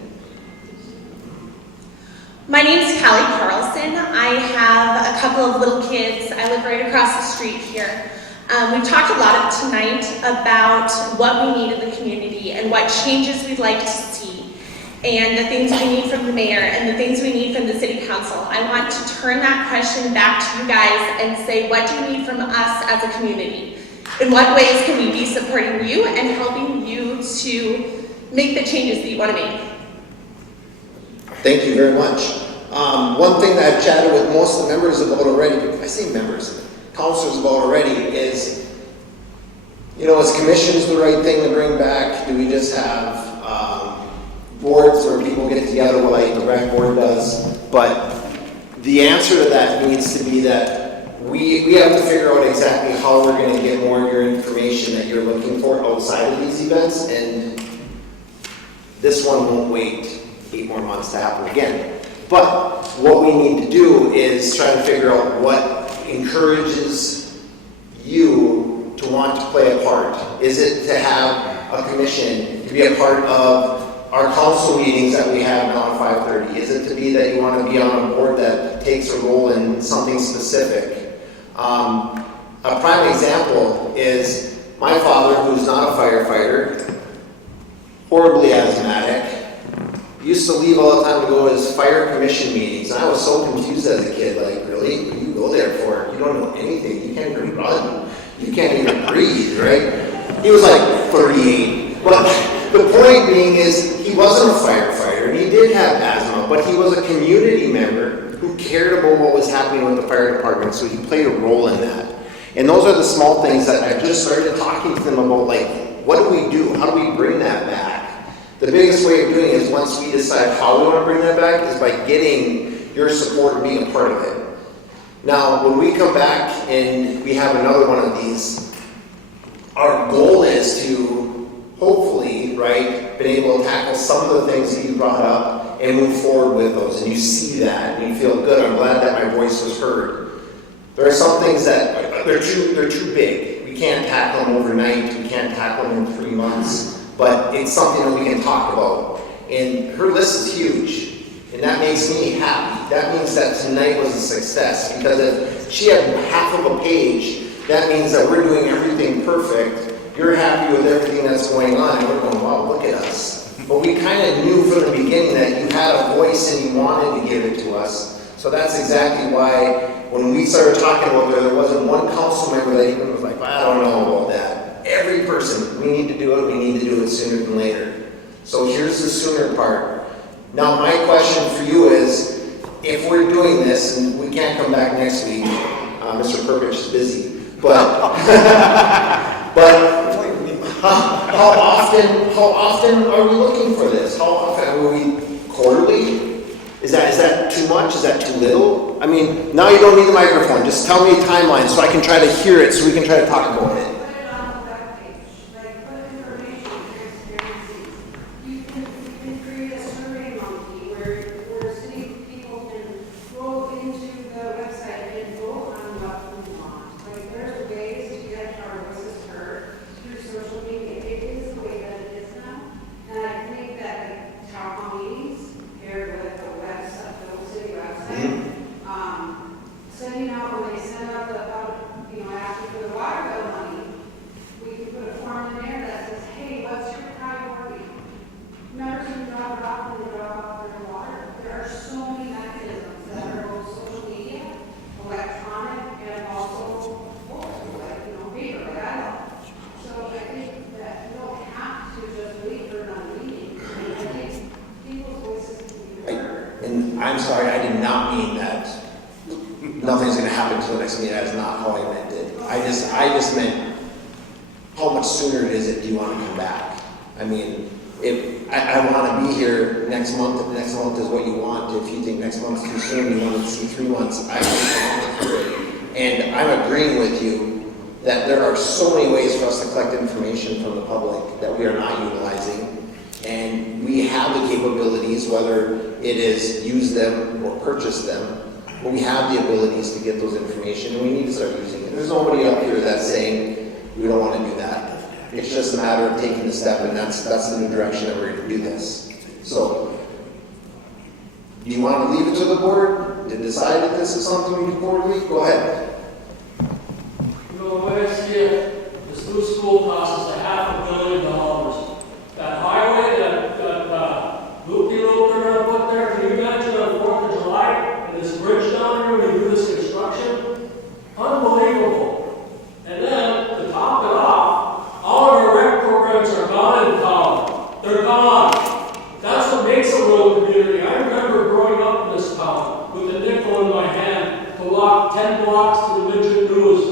My name is Callie Carlson. I have a couple of little kids. I live right across the street here. We've talked a lot tonight about what we need in the community and what changes we'd like to see, and the things we need from the mayor and the things we need from the city council. I want to turn that question back to you guys and say, what do you need from us as a community? In what ways can we be supporting you and helping you to make the changes that you want to make? Thank you very much. One thing that I've chatted with most of the members about already, I say members, councilors about already, is, you know, is commissions the right thing to bring back? Do we just have boards where people get together like the rec board does? But the answer to that needs to be that we have to figure out exactly how we're going to get more of your information that you're looking for outside of these events, and this one won't wait 8 more months to happen again. But what we need to do is try to figure out what encourages you to want to play a part. Is it to have a commission, to be a part of our council meetings that we have now at 5:30? Is it to be that you want to be on a board that takes a role in something specific? A prime example is my father, who's not a firefighter, horribly asthmatic, used to leave all the time to go to his fire commission meetings. And I was so confused as a kid, like, really? What do you go there for? You don't know anything. You can't even run. You can't even breathe, right? He was like 38. But the point being is, he wasn't a firefighter, and he did have asthma, but he was a community member who cared about what was happening with the fire department, so he played a role in that. And those are the small things that I've just started talking to them about, like, what do we do? How do we bring that back? The biggest way of doing it is, once we decide how we want to bring that back, is by getting your support and being a part of it. Now, when we come back and we have another one of these, our goal is to hopefully, right, been able to tackle some of the things that you brought up and move forward with those. And you see that and you feel good. I'm glad that my voice was heard. There are some things that they're too big. We can't tackle them overnight. We can't tackle them in 3 months. But it's something that we can talk about. And her list is huge. And that makes me happy. That means that tonight was a success. Because if she had half of a page, that means that we're doing everything perfect. You're happy with everything that's going on. And we're going, wow, look at us. But we kind of knew from the beginning that you had a voice and you wanted to give it to us. So that's exactly why when we started talking about there wasn't one council member that even was like, I don't know about that. every person, we need to do it, we need to do it sooner than later. So here's the sooner part. Now my question for you is, if we're doing this, and we can't come back next week, Mr. Purpich is busy, but, but how often are we looking for this? How often, are we quarterly? Is that too much? Is that too little? I mean, now you don't need the microphone, just tell me a timeline so I can try to hear it, so we can try to talk about it. I'm sorry, I did not mean that nothing's going to happen until the next meeting. That is not how I meant it. I just meant how much sooner do you want to come back? I mean, if I want to be here next month, if next month is what you want, if you think next month's too soon, you want to see 3 months, I want to do it. And I'm agreeing with you that there are so many ways for us to collect information from the public that we are not utilizing. And we have the capabilities, whether it is use them or purchase them, but we have the abilities to get those information, and we need to start using it. There's nobody up here that's saying we don't want to do that. It's just a matter of taking the step, and that's the new direction that we're going to do this. So, do you want to leave it to the board to decide if this is something we do quarterly? Go ahead. You know, the way I see it, this new school costs us $500 million. That highway, that loop-de-loop they're going to put there, can you imagine on the 4th of July, and this bridge down here when you do this construction? Unbelievable. And then, to top it off, all of our rec programs are gone in town. They're gone. That's what makes a rural community. I remember growing up in this town with a nickel in my hand to walk 10 blocks to the Midget News.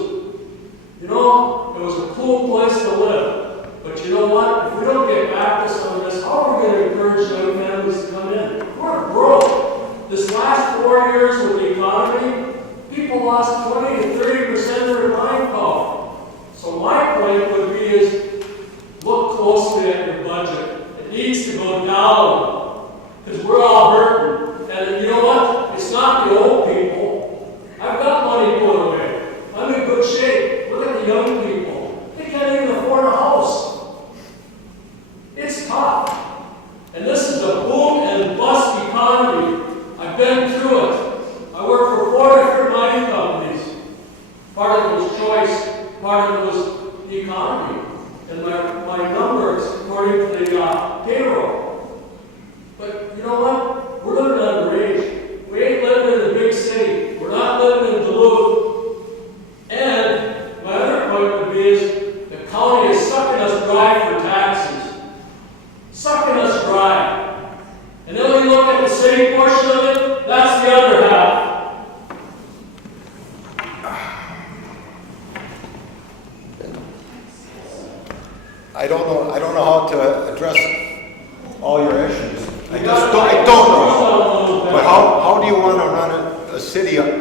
You know, it was a cool place to live. But you know what? If we don't get back to some of this, how are we going to encourage young families to come in? We're broke. This last 4 years with the economy, people lost 20 to 30% of their buying power. So my point would be is look closely at your budget. It needs to go down because we're all hurting. And you know what? It's not the old people. I've got money put away. I'm in good shape. Look at the young people. They can't even afford a house. It's tough. And this is a boom and bust economy. I've been through it. I worked for 4 different mining companies. Part of it was choice, part of it was the economy. And my numbers according to the payroll. But you know what? We're living underage. We ain't living in a big city. We're not living in Duluth. And my other point would be is the county is sucking us dry for taxes. Sucking us dry. And then when you look at the city portion of it, that's the other half. I don't know how to address all your issues. I don't know. But how do you want to run a city on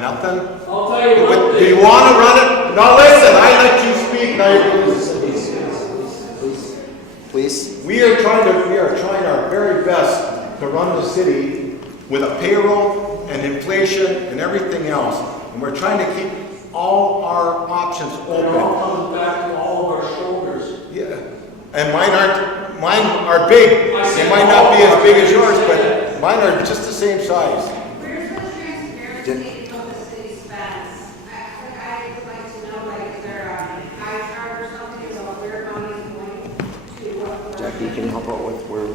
nothing? I'll tell you what. Do you want to run it? No, listen, I let you speak. Now Please. We are trying our very best to run the city with a payroll and inflation and everything else. And we're trying to keep all our options open. It all comes back to all of our shoulders. Yeah. And mine are big. They might not be as big as yours, but mine are just the same size. Where's the transparency of the city spends? I would like to know, like, is there a pie chart or something about where money is going to what? Jackie, can you help out with where?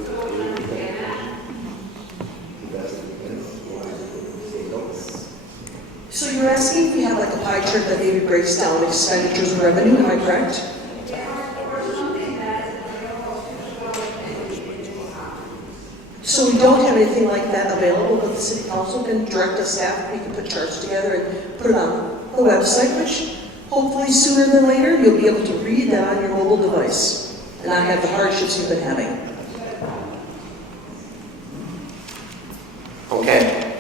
So you're asking if we have like a pie chart that maybe breaks down expenditures and revenue, am I correct? So we don't have anything like that available, but the city council can direct us staff, we can put charts together and put it on the website, which hopefully sooner than later, you'll be able to read that on your mobile device and not have the hardships you've been having. Okay.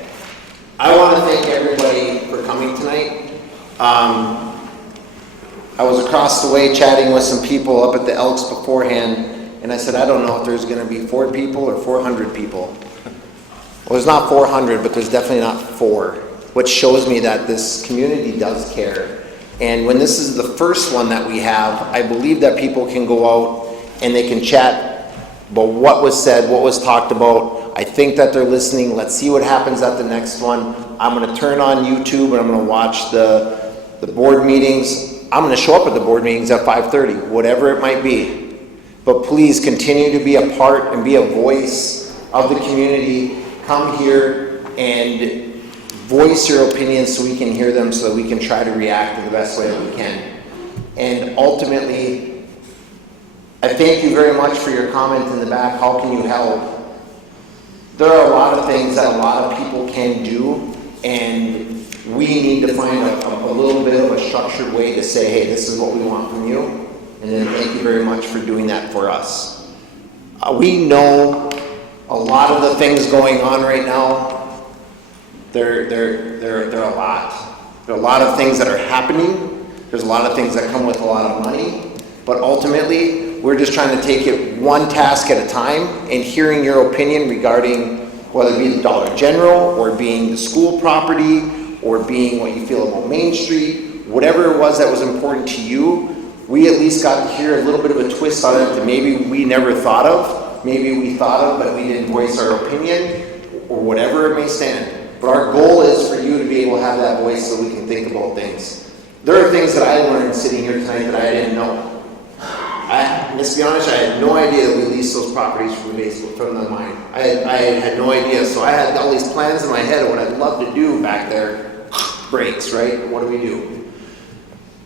I want to thank everybody for coming tonight. I was across the way chatting with some people up at the Elks beforehand, and I said, I don't know if there's going to be 4 people or 400 people. Well, there's not 400, but there's definitely not 4, which shows me that this community does care. And when this is the first one that we have, I believe that people can go out and they can chat about what was said, what was talked about. I think that they're listening. Let's see what happens at the next one. I'm going to turn on YouTube and I'm going to watch the board meetings. I'm going to show up at the board meetings at 5:30, whatever it might be. But please continue to be a part and be a voice of the community. Come here and voice your opinions so we can hear them, so that we can try to react in the best way that we can. And ultimately, I thank you very much for your comment in the back. How can you help? There are a lot of things that a lot of people can do, and we need to find a little bit of a structured way to say, hey, this is what we want from you. And then thank you very much for doing that for us. We know a lot of the things going on right now. They're a lot. There are a lot of things that are happening. There's a lot of things that come with a lot of money. But ultimately, we're just trying to take it one task at a time, and hearing your opinion regarding whether it be the Dollar General or being the school property or being what you feel about Main Street, whatever it was that was important to you, we at least got to hear a little bit of a twist on it that maybe we never thought of, maybe we thought of but we didn't voice our opinion, or whatever it may stand. But our goal is for you to be able to have that voice so we can think about things. There are things that I learned sitting here tonight that I didn't know. Let's be honest, I had no idea that we leased those properties from the mine. I had no idea. So I had all these plans in my head of what I'd love to do back there. Breaks, right? What do we do?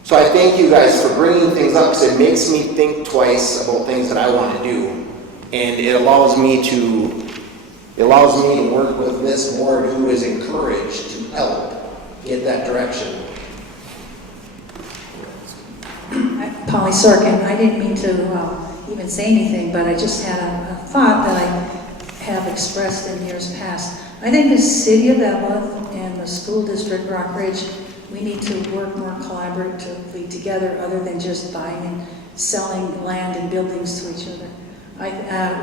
So I thank you guys for bringing things up, because it makes me think twice about things that I want to do. And it allows me to work with Miss Ward, who is encouraged to help get that direction. Polly Sorkin, I didn't mean to even say anything, but I just had a thought that I have expressed in years past. I think the city of Eveleth and the school district Rockridge, we need to work more collaboratively together, other than just buying and selling land and buildings to each other.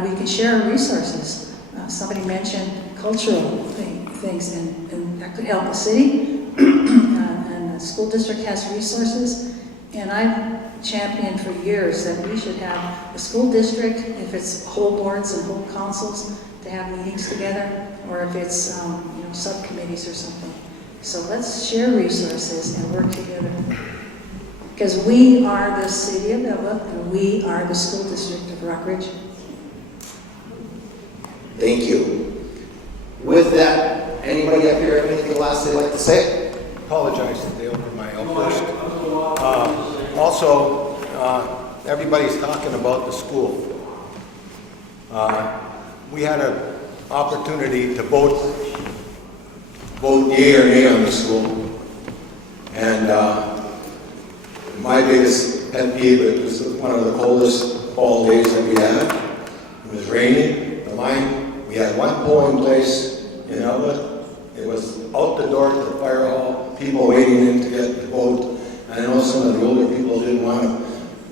We can share resources. Somebody mentioned cultural things, and that could help the city. And the school district has resources. And I've championed for years that we should have the school district, if it's whole boards and whole councils, to have meetings together, or if it's subcommittees or something. So let's share resources and work together. Because we are the city of Eveleth, and we are the school district of Rockridge. Thank you. With that, anybody up here have anything last they'd like to say? Apologize that they opened my outburst. Also, everybody's talking about the school. We had an opportunity to vote yea or nay on the school. And my biggest pet peeve, it was one of the coldest fall days that we had. It was raining. The line, we had one polling place in Eveleth. It was out the door to the fire hall, people waiting in to get the vote. And I know some of the older people didn't want to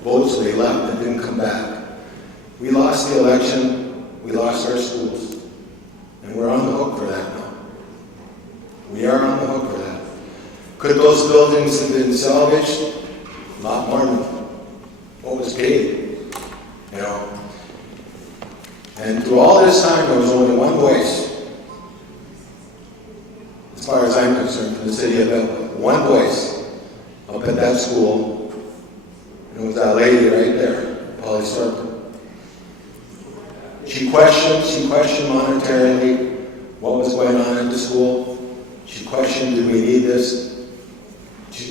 vote, so they left and didn't come back. We lost the election, we lost our schools. And we're on the hook for that now. We are on the hook for that. Could those buildings have been salvaged? A lot more than what was paid, And through all this time, there was only one voice, as far as I'm concerned, from the city of Eveleth. One voice up at that school, and it was that lady right there, Polly Sorkin. She questioned monetarily what was going on at the school. She questioned, did we need this?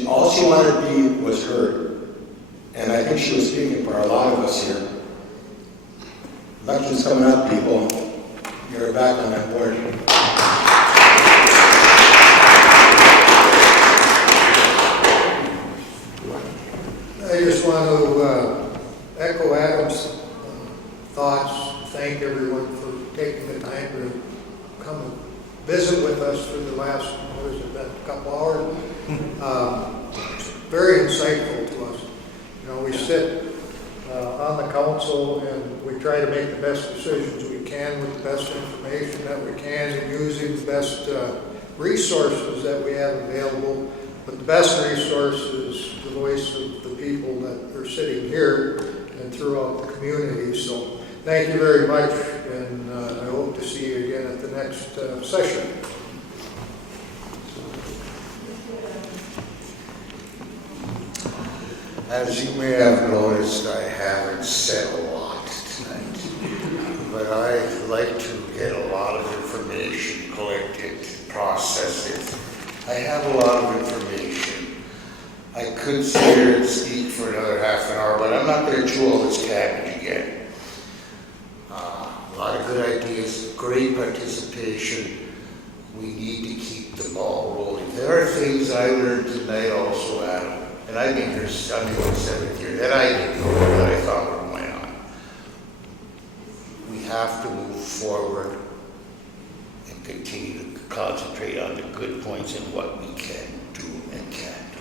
All she wanted to be was heard. And I think she was speaking for a lot of us here. Election's coming up, people. You you're back on that board. I just want to echo Adam's thoughts, thank everyone for taking the time to come and visit with us for the last, what has it been, couple hours. Very insightful to us. You know, we sit on the council and we try to make the best decisions we can with the best information that we can and using the best resources that we have available. But the best resource is the voice of the people that are sitting here and throughout the community. So thank you very much, and I hope to see you again at the next session. As you may have noticed, I haven't said a lot tonight, but I'd like to get a lot of information collected, process it. I have a lot of information. I could sit here and speak for another half an hour, but I'm not going to chew all this cabbage again. A lot of good ideas, great participation. We need to keep the ball rolling. There are things I learned tonight also, Adam. And I've been here, I'm going 7th year, that I didn't know that I thought were going on. We have to move forward and continue to concentrate on the good points and what we can do and can't do.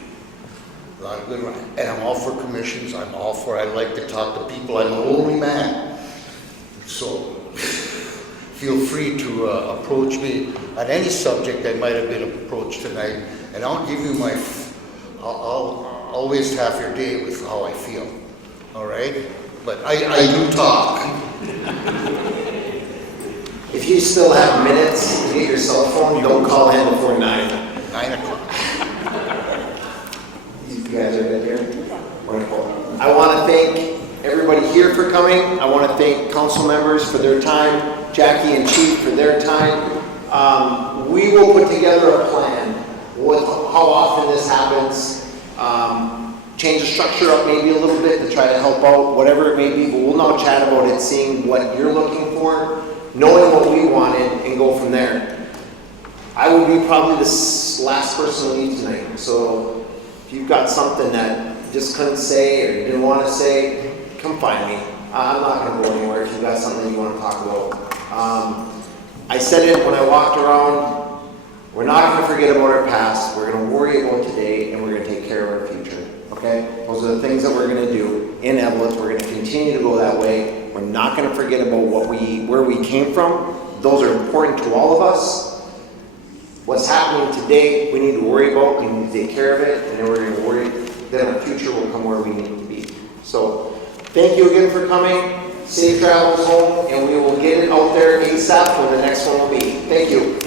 A lot of good, and I'm all for commissions, I'm all for, I like to talk to people, I'm an only man. So feel free to approach me on any subject that might have been approached tonight, and I'll give you my, I'll waste half your day with how I feel, all right? But I do talk. If you still have minutes to get your cell phone, don't call in before 9. 9 o'clock. You guys are good here? Wonderful. I want to thank everybody here for coming. I want to thank council members for their time, Jackie and Chief for their time. We will put together a plan with how often this happens. Change the structure up maybe a little bit to try to help out, whatever it may be, but we'll now chat about it, seeing what you're looking for, knowing what we wanted, and go from there. I will be probably the last person to leave tonight, so if you've got something that you just couldn't say or you didn't want to say, come find me. I'm not going to go anywhere if you've got something you want to talk about. I said it when I walked around, we're not going to forget about our past, we're going to worry about today, and we're going to take care of our future. Okay? Those are the things that we're going to do in Eveleth. We're going to continue to go that way. We're not going to forget about where we came from. Those are important to all of us. What's happening today, we need to worry about. We need to take care of it, and then we're going to worry. Then our future will come where we need to be. So, thank you again for coming. Safe travels home, and we will get it out there ASAP when the next one will be. Thank you.